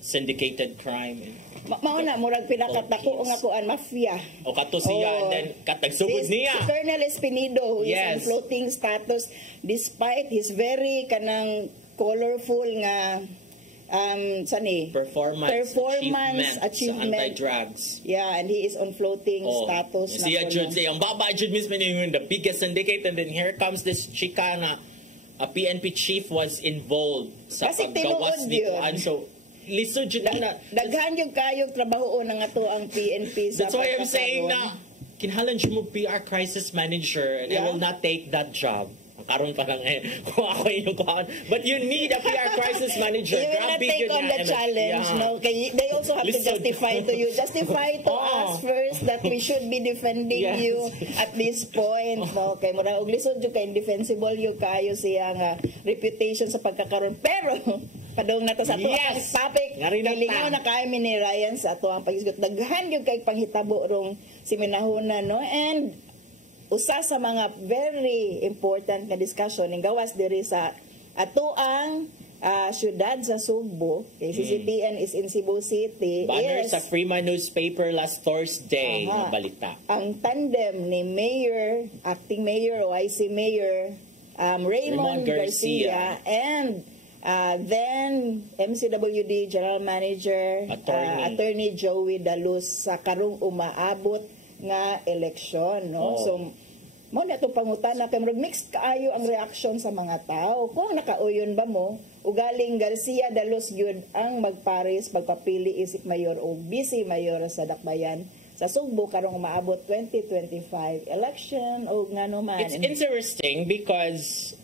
Syndicated crime. Mauna, murag pinakatako nga kuan mafia. O kato siya, and then katagsugod niya. Si Colonel Espinido, who is Yes. on floating status, despite his very kanang colorful nga performance achievement sa anti-drugs. Yeah, and he is on floating status. Siya jud ang baba jud mismo yung the biggest syndicate, and then here comes this chika na a PNP chief was involved sa Kasi paggawas tinuod dito. yun. And so lisod jud na. Daghan yung kayong trabaho na nga to ang PNP sa That's why I'm saying pagkakaroon. na kinahanglan siya mo PR crisis manager, and I will not take that job. Karon pa lang kung ako yung kuhaan. But you need a PR crisis manager. You will not take on the challenge, no? Kay, they also have to justify to you. Justify to us first that we should be defending you at this point, no? Kay mura og lisod jud kay indefensible yung kayo siya nga reputation sa pagkakaroon. Pero padung na to sa ato ang topic. Lingaw na kay ni Ryan sa ato ang paghisgot. Daghan yung kay panghitabo rong siminahuna, no? And usa sa mga very important na discussion ning gawas diri sa ato ang syudad sa Subo, kay CCTN is in Cebu City. Banner sa Freeman newspaper last Thursday na balita. Ang tandem ni Mayor, acting Mayor o IC Mayor Raymond Garcia and then MCWD General Manager Attorney Joey Daluz sa karong umaabot nga eleksyon, no? So mo na itong pangutana kay murag mixed kaayo ang reaksyon sa mga tao. Kung nakauyon ba mo, ugaling Garcia Daluz gyud ang magpares pagpapili isip mayor o vice mayor sa Dakbayan sa Sugbo karong umaabot 2025 election o ngano man. It's interesting because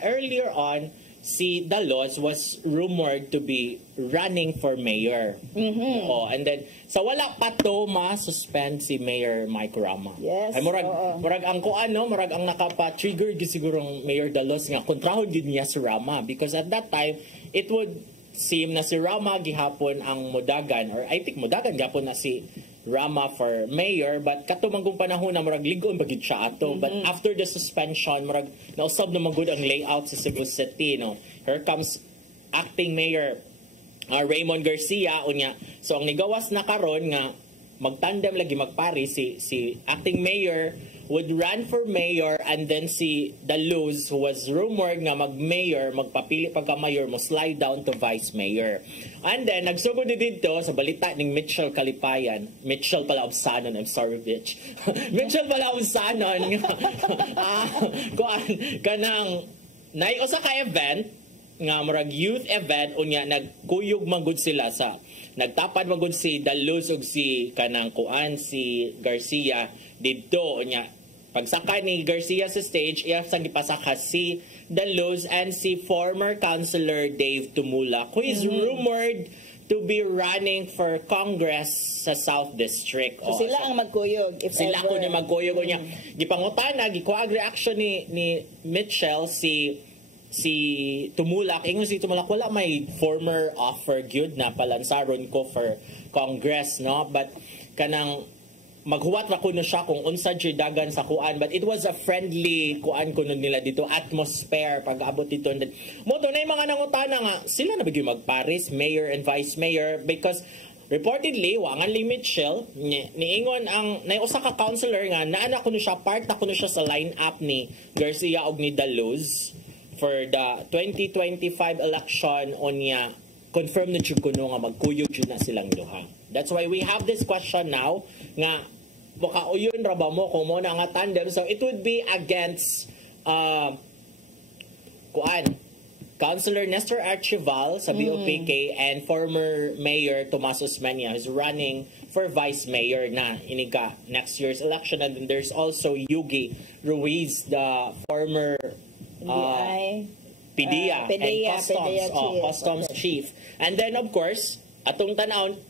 earlier on si Daluz was rumored to be running for mayor. And then sa wala pa to ma-suspend si Mayor Mike Rama. Yes. Ay murag ang kuan, no, murag ang nakapa-trigger sigurong Mayor Daluz nga kontrahon gid niya si Rama, because at that time it would seem na si Rama gihapon ang modagan, or I think modagan gihapon na si Rama for mayor, but katumanggong panahon na murag ligon bagid siya ato. But after the suspension, murag nausab na magud ang layout sa Cebu City, no. Here comes acting mayor Raymond Garcia unya. So ang nigawas na karon nga magtandem lagi magpari si acting mayor would run for mayor, and then si Daluz, who was rumored nga mag-mayor, magpapili pagka-mayor, mo slide down to vice mayor. And then, nagsugod din dito sa balita ng Mitchell Kalipayan. Mitchell pala Obsanon, I'm sorry, bitch. Mitchell pala Obsanon. Kanang, naiusa ka event, nga murag youth event, unya nagkuyog magud sila sa, nagtapad magud si Daluz ug si kanang kuan, si Garcia, dito, unya, pagsaka ni Garcia sa stage, iyasang ipasaka si Daluz and si former Councilor Dave Tumulak, who is rumored to be running for Congress sa South District. So sila ang magkuyog, if sila ever. ko niya magkuyog niya. Gipangutana, gikuag reaction ni Mitchell, si Tumulak. Ingon si Tumulak, wala may former offer gyud na palansaron ko for Congress, no? But kanang maghuwat ra kuno siya kung unsa jud dagan sa kuan, but it was a friendly kuan kuno nila dito, atmosphere pag-abot dito. Mo to na yung mga nangutana nga sila na bigyo magparis mayor and vice mayor, because reportedly wangan li Mitchell niingon ang naiusa ka councilor nga naana kuno siya, part na kuno siya sa lineup ni Garcia ug ni Daluz for the 2025 election. Onya confirm na jud kuno nga magkuyog jud na silang duha. That's why we have this question now nga baka uyon ra ba mo kung mo na nga tandem. So it would be against Councilor Nestor Archival sa BOPK and former Mayor Tomas Osmeña, who's running for Vice Mayor na iniga next year's election. And then there's also Yugi Ruiz, the former PDEA and Customs Chief. And then of course, atong tanawon,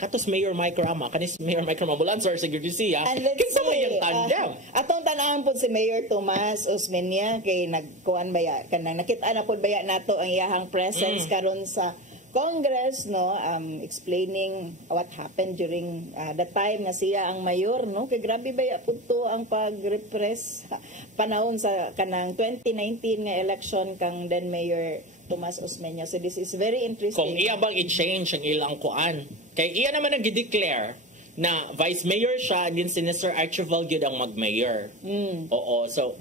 katos Mayor Mike Rama, kanis Mayor Mike Rama, Bulansor, Security, kinsa mo yung tandem? Atong tanawon po si Mayor Tomas Osmeña, kay nagkuan baya, kanang nakita na po baya nato ang iyahang presence karon sa Congress, no, explaining what happened during the time na siya ang mayor, no, kay grabe baya po to ang pag-repress panahon sa kanang 2019 nga election kang then Mayor Tomas Osmeña. So this is very interesting. Kung iya bang i-change ang ilang kuan, kay iya naman nag-declare na vice mayor siya, din si Mr. Archival gyud ang mag-mayor. Oo, so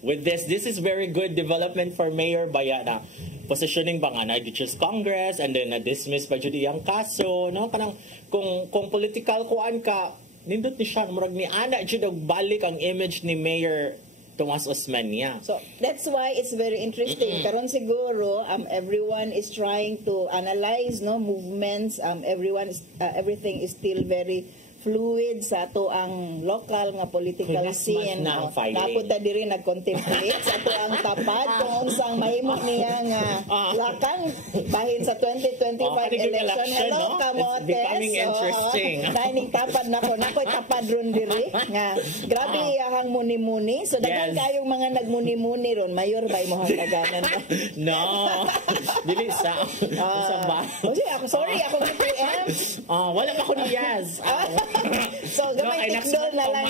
with this is very good development for Mayor Baya na positioning ba nga na-just Congress and then na-dismiss pa jud iyang kaso, no? Kanang kung political kuan ka, nindot ni siya, murag ni ana jud og balik ang image ni Mayor Tomas Osmeña. So that's why it's very interesting. Karon siguro everyone is trying to analyze, no, movements. Everything is still very fluid sa ato ang local nga political scene. Dapat ta diri nag-contemplate sa ato ang tapad kung unsang mahimo niya nga lakang bahin sa 2025 election. Hello, kamotes. It's becoming interesting. Dining tapad nako tapad ron diri nga grabe iyahang muni-muni. So dagan kayong mga nagmuni-muni ron, mayor ba imong daganan? No. Dili sa ba? Ako sorry, ako ni PM. Wala pa ko ni Yaz. So gamay tikdol na lang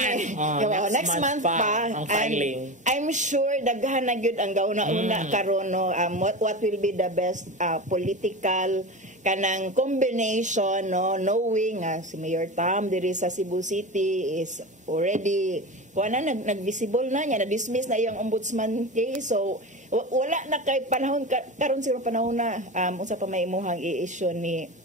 next month pa ang filing. I'm sure daghan na gyud ang gauna-una karon, no, what will be the best political kanang combination, no, knowing si Mayor Tam diri sa Cebu City is already nag-visible na niya, na-dismiss na iyang ombudsman case. So wala na kay panahon karon siguro panahon na unsa pa may imuhang i-issue ni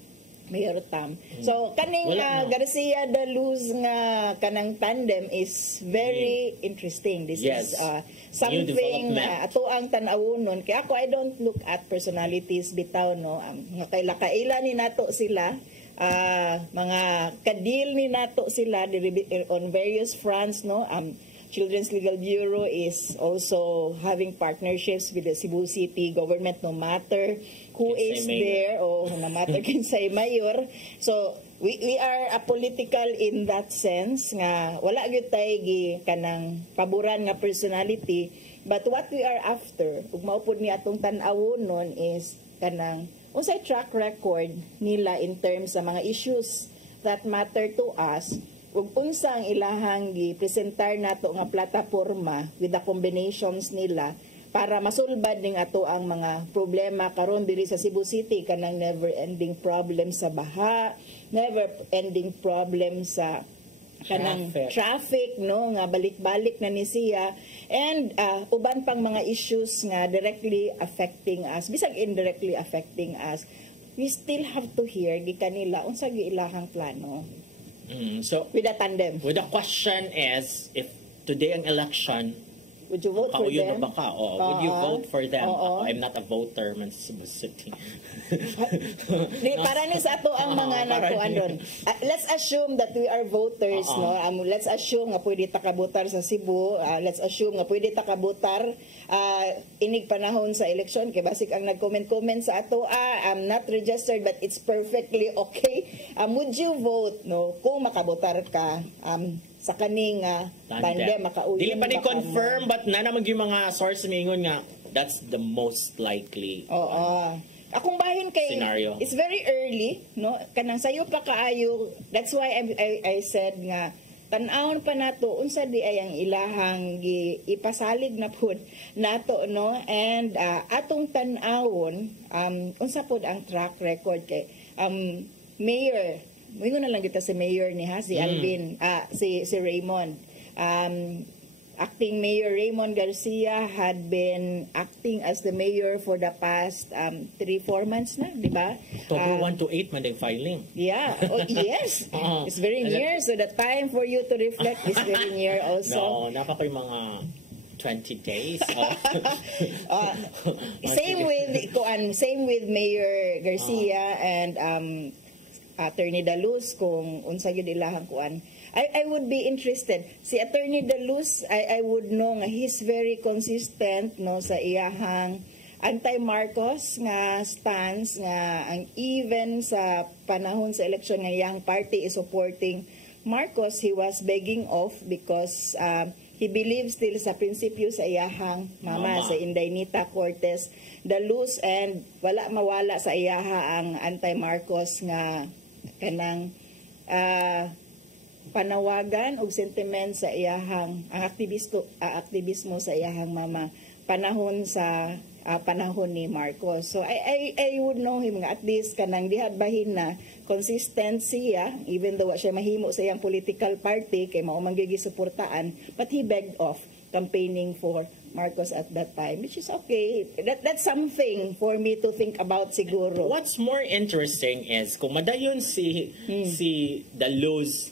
Mayor Tam. So kaning Garcia Daluz nga kanang tandem is very interesting. This is something ato ang tan-awonon. Kaya ako, I don't look at personalities bitaw, no. Kay lakaila ni nato sila, mga kadil ni nato sila on various fronts, no. Children's Legal Bureau is also having partnerships with the Cebu City government, no matter who is there o no matter kinsay mayor. So we are apolitical in that sense nga wala gyud tay gi kanang paboran nga personality, but what we are after ug maupod ni atong tan-awonon is kanang unsay track record nila in terms sa mga issues that matter to us, ug unsa ang ilahang gi-presentar nato nga plataporma with the combinations nila para masulbad ning ato ang mga problema karon diri sa Cebu City, kanang never ending problem sa baha, never ending problem sa kanang traffic no nga balik-balik na ni siya, and uban pang mga issues nga directly affecting us bisag indirectly affecting us. We still have to hear gikan nila unsa gi ilahang plano. So With a tandem, the question is, if today ang election, would you vote for them? ba ka? Would you vote for them? Oo. I'm not a voter man sa Cebu City. Para ni sa ato ang mga nagkuan doon. Let's assume that we are voters, no. Let's assume nga pwede ta kabutar sa Cebu. Let's assume nga pwede ta kabutar inig panahon sa election kay basic ang nag-comment sa ato, I'm not registered but it's perfectly okay. Would you vote no kung makabutar ka sa kaning tandem makauyon? Dili pa ni confirm but na naman yung mga source mingon nga that's the most likely. Akong bahin kay scenario. It's very early no kanang sayo pa kaayo. That's why I said nga tan-awon pa nato unsa di ay ang ilahang ipasalig na pud nato no, and atong tan-awon unsa pud ang track record kay mayor moingon na lang kita si mayor ni si Alvin si Raymond, acting Mayor Raymond Garcia had been acting as the mayor for the past 3-4 months na, di ba? October 1 to 8 man din filing. Yeah. Yes. It's very near. So the time for you to reflect is very near also. No, napa ko'y mga 20 days. Same with Mayor Garcia and Attorney Daluz kung unsa gyud ilahang kuan. I would be interested. Si Attorney Daluz, I would know nga he's very consistent no sa iyahang anti-Marcos nga stance nga ang even sa panahon sa election nga iyang party is supporting Marcos, he was begging off because he believes still sa prinsipyo sa iyahang mama. Sa Indaynita Cortez Daluz, and wala mawala sa iyaha ang anti-Marcos nga kanang panawagan og sentiment sa iyahang ang aktivismo sa iyahang mama panahon sa panahon ni Marcos. So I would know him nga at least kanang dihad bahin na consistency even though siya mahimo sa iyang political party kay mao man gyud suportaan, but he begged off campaigning for Marcos at that time, which is okay. That's something for me to think about siguro. What's more interesting is kung madayon si Daluz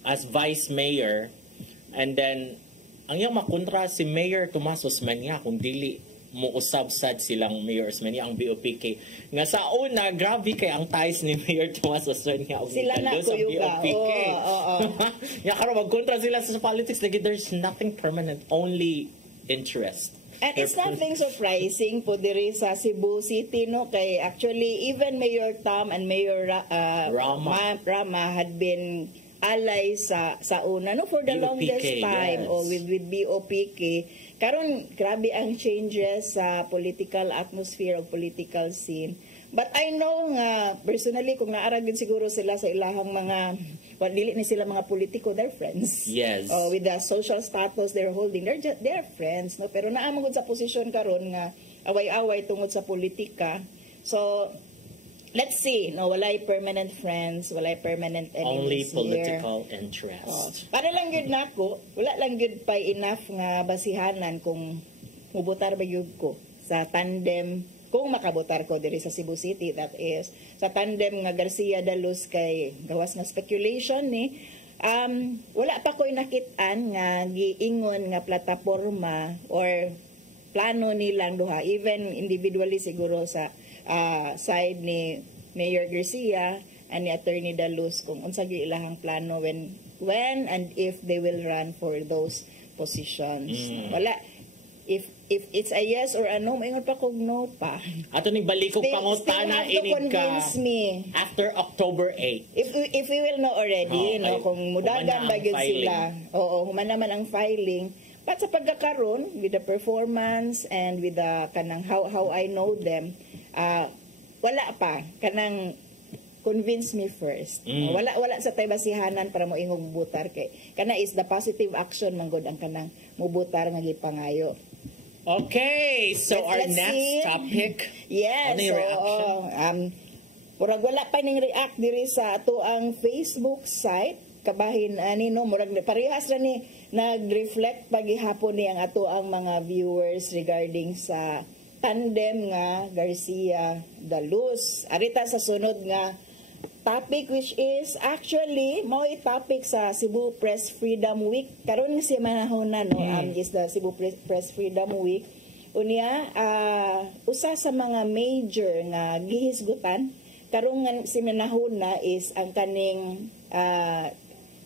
as vice mayor, and then ang iyang makontra si Mayor Tomas Osmeña kung dili mo usab-sad silang Mayor Osmeña ang BOPK nga sa una grabe kay ang ties ni Mayor Tomas Osmeña og sila na sa BOPK. Ya karon magkontra sila sa politics like there's nothing permanent, only interest. And it's nothing surprising po diri sa Cebu City no kay actually even Mayor Tam and Mayor Rama had been allies sa una no for the BOPK, longest time yes. with BOPK. Karon grabe ang changes sa political atmosphere o political scene. But I know nga personally kung naaragin siguro sila sa ilahang mga dili ni sila mga politiko, they're friends. Yes. With the social status they're holding, they're friends no, pero naamang sa posisyon karon nga away-away tungod sa politika. So let's see, no, walay permanent friends, walay permanent enemies. Only political interest. Para lang yun nako, wala lang yun pa enough nga basihanan kung mubutar ba yun ko sa tandem, kung makabutar ko diri sa Cebu City, that is, sa tandem nga Garcia Daluz kay gawas nga speculation ni, wala pa ko'y nakitaan nga giingon nga plataforma or plano nilang duha, even individually siguro sa side ni Mayor Garcia and ni Attorney Daluz kung unsa gyud ilahang plano when and if they will run for those positions. Wala, if it's a yes or a no, maingon pa kog no pa. Ato ning balikog pangutana inig ka me after October 8. If we will know already no kung mudagan ba gyud sila. Humana man ang filing. But sa pagkakaroon with the performance and with the kanang how I know them, wala pa kanang convince me first. Wala sa tay basihanan para mo ingog butar kay kana is the positive action manggod ang kanang mubutar nga gipangayo. Okay, so our let's next see. topic. Yes, ano yung reaction? murag wala pa ning react diri sa ato ang Facebook site. kabahin ani no murag parehas ra ni nag-reflect pagihapon ni ang ato ang mga viewers regarding sa tandem nga Garcia Daluz. Arita sa sunod nga topic which is actually mao topic sa Cebu Press Freedom Week. Karon nga si manahon na no is the Cebu Press Freedom Week. Unya usa sa mga major nga gihisgutan karon nga si manahon na is ang kaning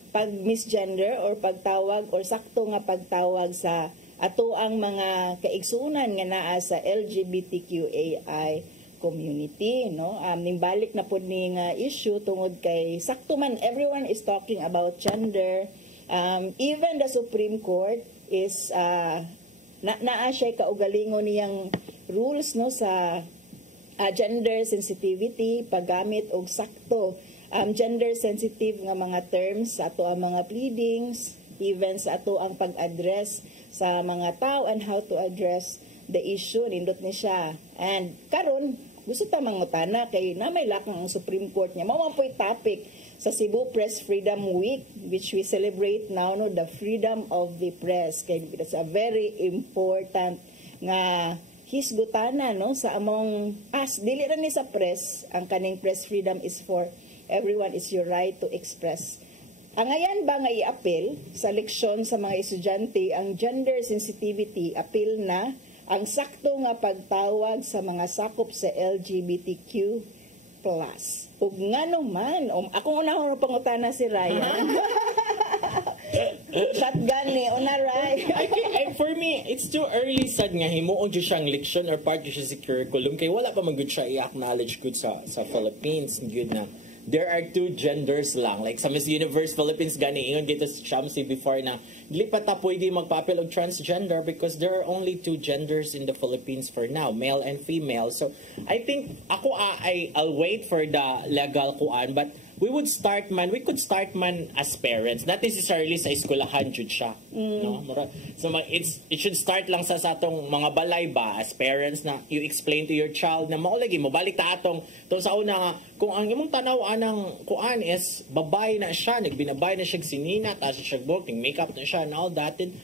pag misgender or pagtawag or sakto nga pagtawag sa ato ang mga kaigsunan nga naa sa LGBTQAI community no nimbalik na pud ni nga issue tungod kay sakto man everyone is talking about gender, even the Supreme Court is naa siya kaugalingon niyang rules no sa gender sensitivity paggamit og sakto gender sensitive nga mga terms sa ato ang mga pleadings, even sa ato ang pag-address sa mga tao and how to address the issue nindot ni siya. And karon gusto ta mangutana kay na may lakang ang Supreme Court niya mao man po'y topic sa Cebu Press Freedom Week which we celebrate now no the freedom of the press kay it's a very important nga hisgutana no sa among dili ra ni sa press ang kaning press freedom is for everyone is your right to express. Ang ayan ba nga i-appeal sa leksyon sa mga estudyante ang gender sensitivity appeal na ang sakto nga pagtawag sa mga sakop sa LGBTQ+. Ug ngano man, akong unahon pangutana si Ryan. Shotgun ni Ray. For me, it's too early sad nga himuon jud siyang leksyon or part siya sa curriculum kay wala pa man gud siya i-acknowledge gud sa Philippines gud na there are two genders lang. Like sa Miss Universe Philippines gani ingon gito sa Shamsi before na dili pa ta pwede magpapil og transgender because there are only two genders in the Philippines for now, male and female. So I think I'll wait for the legal kuan but we could start man as parents, not necessarily sa eskwelahan jud siya. No? So it should start lang sa atong mga balay ba as parents na you explain to your child na mao lagi mo balik ta atong to sa una nga kung ang imong tanaw anang kuan is babay na siya, nagbinabay na siya sinina, ta siya buhok, makeup na siya and all that, and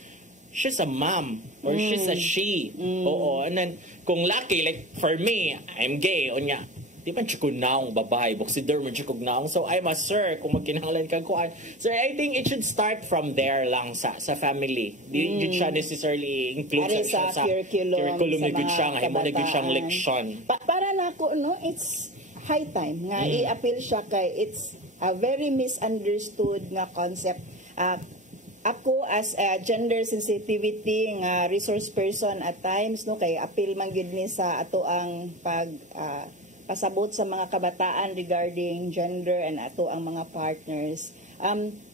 she's a mom or she's a she. Oo, and then kung lucky like for me, I'm gay onya. Di man chukog naong babae, buksidor man chukog naong. So I'm a sir kung magkinahanglan kang kuan. So I think it should start from there lang sa family. Di siya necessarily include sa curriculum ni gud siya nga imo na gud siyang leksyon. Para nako no, it's high time nga i-appeal siya kay it's a very misunderstood nga concept. Ako as a gender sensitivity nga resource person at times no kay appeal man gid ni sa ato ang pasabot sa mga kabataan regarding gender and ato ang mga partners.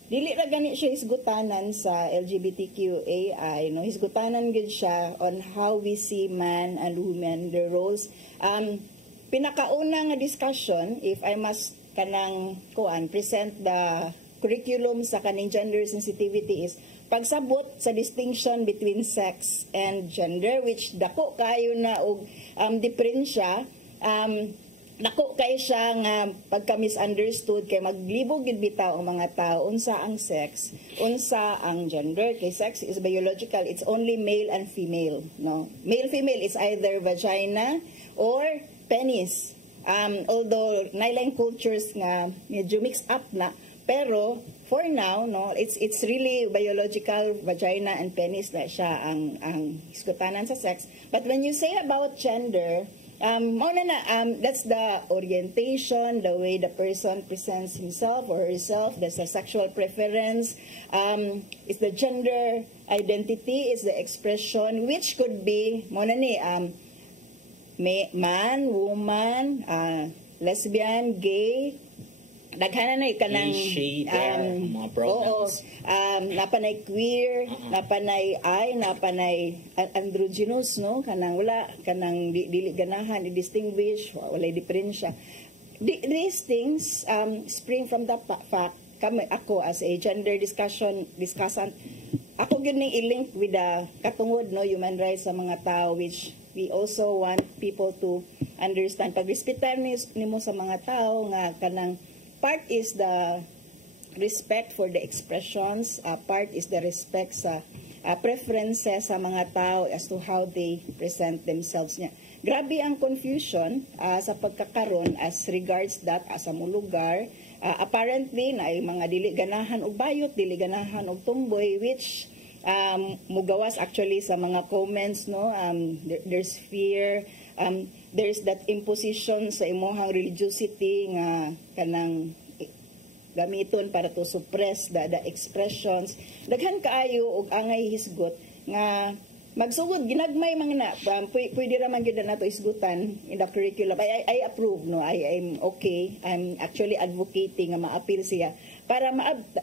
Dili ra gani siya hisgutanan sa LGBTQAI, no? Hisgutanan gid siya on how we see man and woman, their roles. Pinakauna nga discussion, if I must present the curriculum sa kaning gender sensitivity is pagsabot sa distinction between sex and gender, which dako kayo na og diferensya. Nako kay siya nga pagka-misunderstood kay maglibog gid bitaw ang mga tao unsa ang sex, unsa ang gender. Kay sex is biological, it's only male and female, no? Male female is either vagina or penis. Although nailang cultures nga medyo mix up na, pero for now no, it's really biological, vagina and penis na siya ang iskutanan sa sex. But when you say about gender, that's the orientation, the way the person presents himself or herself, that's a sexual preference, it's the gender identity, it's the expression, which could be man, woman, lesbian, gay, daghanan na kanang mga pronouns. Napanay queer, napanay androgynous, no? Kanang wala kanang dili ganahan i-distinguish, wala diferensya. These things spring from the fact ako as a gender discussant, ako gyud ning i-link with the katungod no human rights sa mga tao, which we also want people to understand. Pag respetar nimo sa mga tao nga kanang part is the respect for the expressions, part is the respect sa preferences sa mga tao as to how they present themselves niya. Grabe ang confusion sa pagkakaroon as regards that sa mo lugar. Apparently na ay mga dili ganahan og bayot, dili ganahan og tumboy, which mugawas actually sa mga comments, no. There's fear, there's that imposition sa imong religiosity nga kanang gamiton para to suppress the expressions. Daghan kaayo og angay hisgot nga magsugod ginagmay mga na pwede ra man gyud nato isgutan in the curriculum. I approve, no. I'm okay. I'm actually advocating nga ma-appeal siya para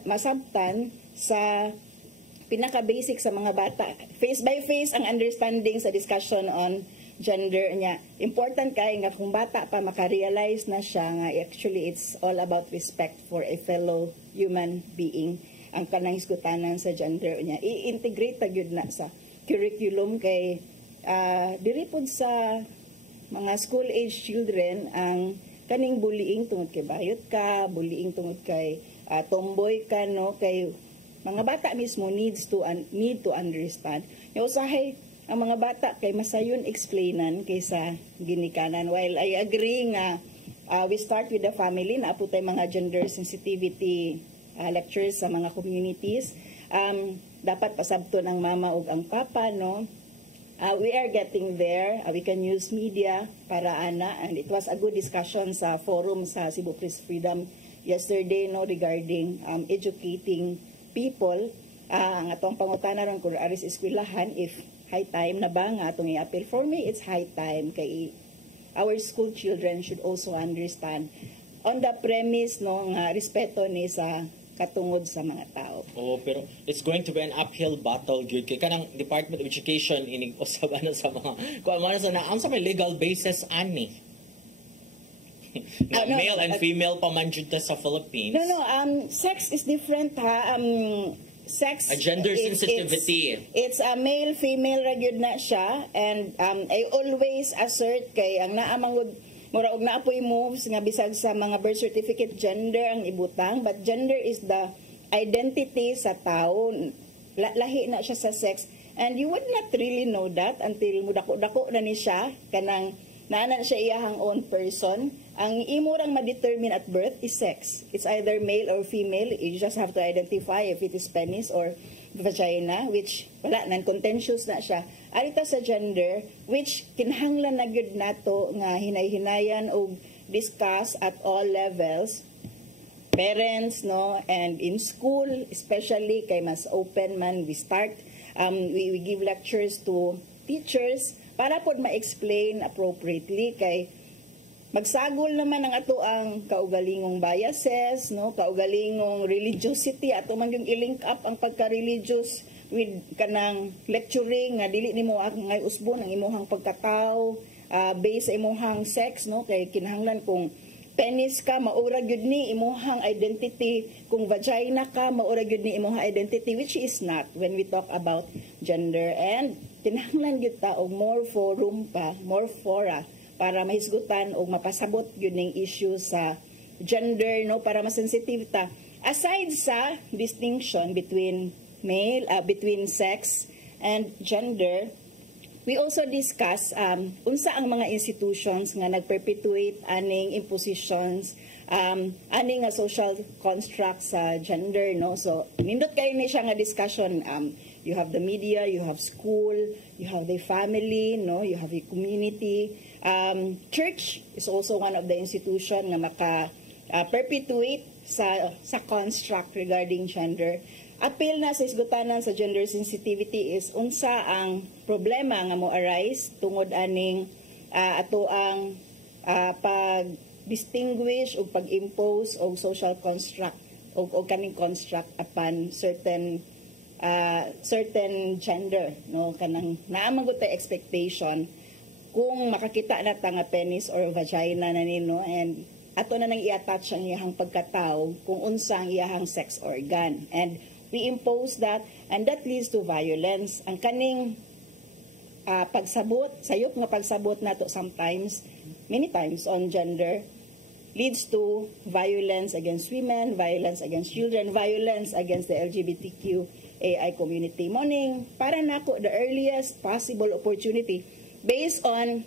masabtan sa pinaka-basic sa mga bata. Face by face ang understanding sa discussion on gender niya. Important kay nga kung bata pa makarealize na siya nga actually it's all about respect for a fellow human being. Ang kanang hisgutanan sa gender niya i-integrate ta gyud na sa curriculum kay diri pud sa mga school age children ang kaning bullying tungod kay bayot ka, bullying tungod kay tomboy ka, no, kay mga bata mismo need to understand. Yung usahay ang mga bata kay masayon explainan kaysa ginikanan. While I agree nga we start with the family, na po tayo mga gender sensitivity lectures sa mga communities. Dapat pasabton ang mama ug ang papa, no. We are getting there. We can use media para ana, and it was a good discussion sa forum sa Cebu Press Freedom yesterday, no, regarding educating people. Ang atong pangutana ron kung aris eskwelahan if high time na ba nga atong i-appeal. For me, it's high time kay our school children should also understand on the premise, no, nga respeto ni sa katungod sa mga tao. Oh, pero it's going to be an uphill battle gyud kay kanang Department of Education inig usaban na sa mga kuan man sa naam sa may legal basis ani. No, male and female pa man jud ta sa Philippines. No, sex is different, ha. Sex, a gender sensitivity. It's a male female ra gyud na siya, and I always assert kay ang naamang mura og naapoy moves nga bisag sa mga birth certificate gender ang ibutang, but gender is the identity sa tao. Lahi na siya sa sex, and you would not really know that until mudako-dako na ni siya kanang naanan siya iyahang own person. Ang imurang ma-determine at birth is sex. It's either male or female. You just have to identify if it is penis or vagina, which wala, non-contentious na siya. Arita sa gender, which kinahanglan na gyud nato nga hinay-hinayan o discuss at all levels. Parents, no, and in school, especially kay mas open man, we start, we give lectures to teachers para pod ma-explain appropriately kay magsagol naman ang ato ang kaugalingong biases, no, kaugalingong religiosity, ato man yung i-link up ang pagka-religious with kanang lecturing nga dili nimo ngay usbon ang imuhang pagkatao based sa imuhang sex, no, kay kinahanglan kung penis ka maura gyud ni imuhang identity, kung vagina ka maura gyud ni imuhang identity, which is not when we talk about gender. And kinahanglan gyud ta og more forum pa, more fora para mahisgutan o mapasabot yun ng issue sa gender, no, para masensitive ta. Aside sa distinction between between sex and gender, we also discuss unsa ang mga institutions nga nagperpetuate aning impositions, aning nga social construct sa gender, no. So nindot kayo ni siya nga discussion. You have the media, you have school, you have the family, no, you have the community. Church is also one of the institution nga maka-perpetuate sa construct regarding gender. Appeal na sa isgutanan sa gender sensitivity is unsa ang problema nga mo arise tungod aning ato ang pag-distinguish o pag-impose o social construct o kaning construct upon certain gender, no, kanang naamang tay expectation kung makakita na ta nga penis or vagina na nino, and ato na nang i-attach ang iyahang pagkatao kung unsa ang iyahang sex organ, and we impose that, and that leads to violence. Ang kaning pagsabot sayop nga pagsabot nato sometimes, many times on gender, leads to violence against women, violence against children, violence against the LGBTQAI community. Morning, para nako the earliest possible opportunity based on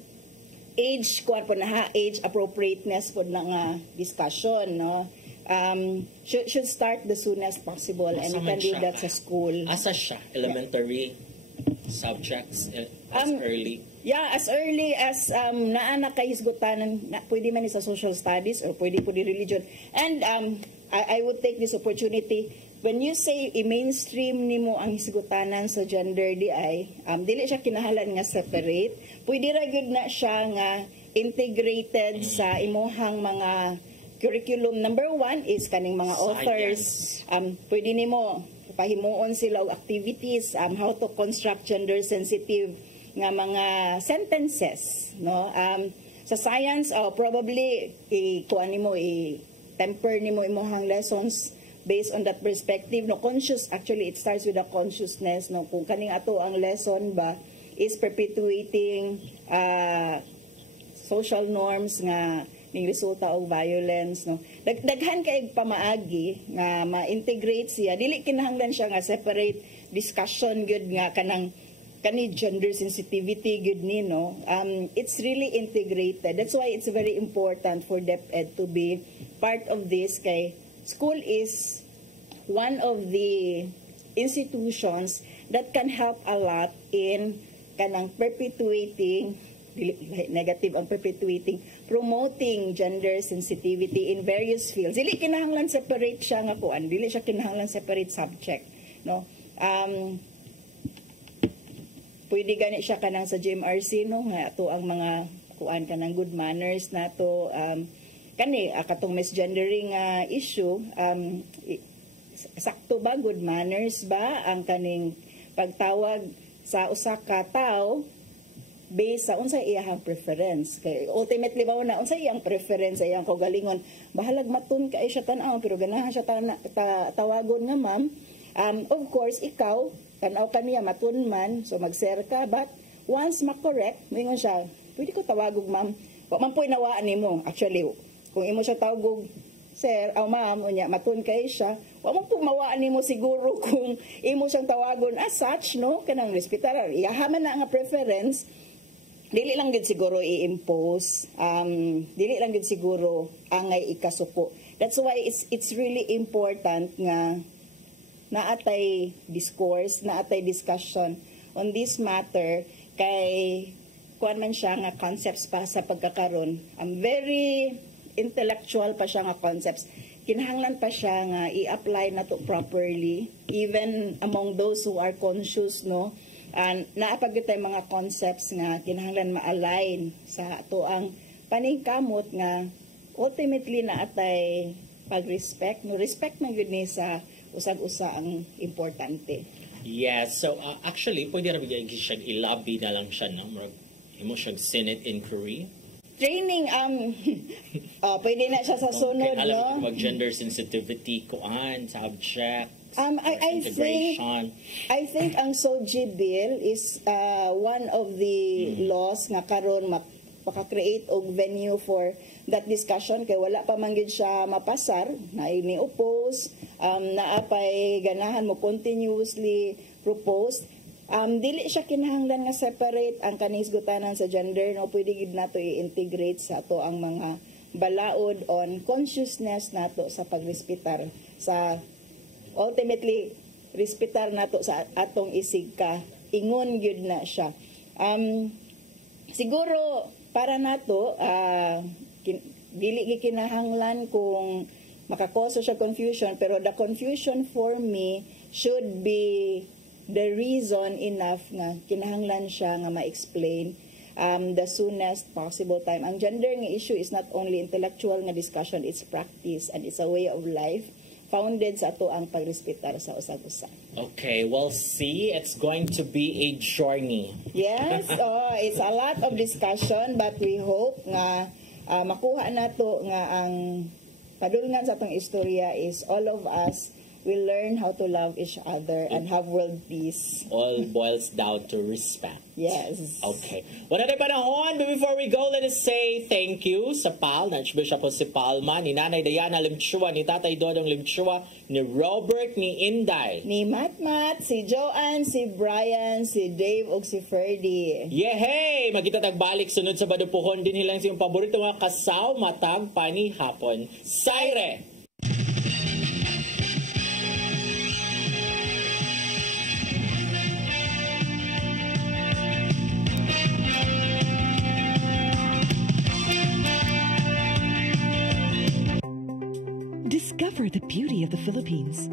age, kuwan po na ha, age appropriateness po na nga discussion, no? Should start the soonest possible, and you can do that sa school. Asa siya? Elementary subjects as early? Yeah, as early as naa kay hisgotanan, pwede man sa social studies or pwede po di religion. And I would take this opportunity, when you say i-mainstream nimo ang hisgotanan sa gender DI, dili siya kinahalan nga separate. Pwede ra gyud na siya nga integrated sa imuhang mga curriculum. Number 1 is kaning mga authors. Pwede nimo pahimuon sila og activities, how to construct gender sensitive nga mga sentences, no? Sa science, probably kuan nimo temper nimo imong lessons based on that perspective, no? Actually it starts with the consciousness, no? Kung kaning ato ang lesson ba is perpetuating social norms nga ning resulta og violence, no? Daghan kay pamaagi nga ma-integrate siya, dili kinahanglan siya nga separate discussion gyud nga kani gender sensitivity good ni, no? It's really integrated. That's why it's very important for DepEd to be part of this, kay school is one of the institutions that can help a lot in kanang perpetuating, negative ang perpetuating, promoting gender sensitivity in various fields. Dili kinahanglan separate siya nga kuan, dili siya kinahanglan separate subject, no? Pwede gani siya kanang sa GMRC, no, nga ato ang mga kuan kanang good manners nato, kani katong misgendering issue, sakto ba good manners ba ang kaning pagtawag sa usa ka tawo based sa unsay iyang preference. Kay ultimately ba na unsay iyang preference, iyang kaugalingon, bahalag matun kay siya tan-aw pero ganahan siya tawagon nga ma'am. Of course ikaw tanaw kaniya matun man, so mag-share ka, but once makorek, mingon siya, pwede ko tawagog ma'am, wa man po inawaan nimo. Actually, kung imo siya tawagog sir, ma'am, unya matun kay siya, wa man po mawaan nimo siguro kung imo siyang tawagon as such, no, kanang respetar, iyahaman na nga preference, dili lang gid siguro i-impose, dili lang gid siguro angay ikasuko. That's why it's really important nga naatay discourse, naatay discussion on this matter, kay kuan man siya nga concepts pa sa pagkakaroon. Very intellectual pa siya nga concepts. Kinahanglan pa siya nga i-apply na to properly, even among those who are conscious, no? And naapagitay mga concepts nga kinahanglan ma-align sa ato ang paningkamot nga ultimately naatay pag-respect, no? Respect man gyud ni sa usag-usa ang importante. Yes, so actually pwede ra bigyan siya i-lobby na lang siya, no? Imo siyang Senate inquiry. Training pwede na siya sa sunod, okay, no? Mag-gender sensitivity kuan subject. I think ang SOGI bill is one of the laws nga karon maka-create og venue for that discussion, kay wala pa man gid siya mapasar, na ini-oppose, naapay ganahan mo continuously propose. Dili siya kinahanglan nga separate ang kanisgutanan sa gender, no? Pwede gid nato i-integrate sa ato ang mga balaod on consciousness nato sa pagrespetar, sa ultimately respetar nato sa atong isig ka, ingon gyud na siya. Siguro para nato dili gikinahanglan kung makakoso siya confusion, pero the confusion for me should be the reason enough nga kinahanglan siya nga ma-explain the soonest possible time. Ang gender nga issue is not only intellectual nga discussion, it's practice and it's a way of life founded sa ato ang pagrespetar sa usag-usa. Okay, well, see, it's going to be a journey. Yes, it's a lot of discussion, but we hope nga makuha nato nga ang padulngan sa atong istorya is all of us we learn how to love each other and have world peace. All boils down to respect. Yes. Okay. Wala na panahon. But before we go, let us say thank you sa PAL. Archbishop po si Palma, ni Nanay Diana Limchua, ni Tatay Dodong Limchua, ni Robert, ni Inday. Ni Matmat, si Joanne, si Brian, si Dave, ug si Ferdy. Yehey! Magkita tagbalik sunod sa Badupuhon din hilang siyong paborito nga kasaw matag pani hapon. Saire! Discover the beauty of the Philippines.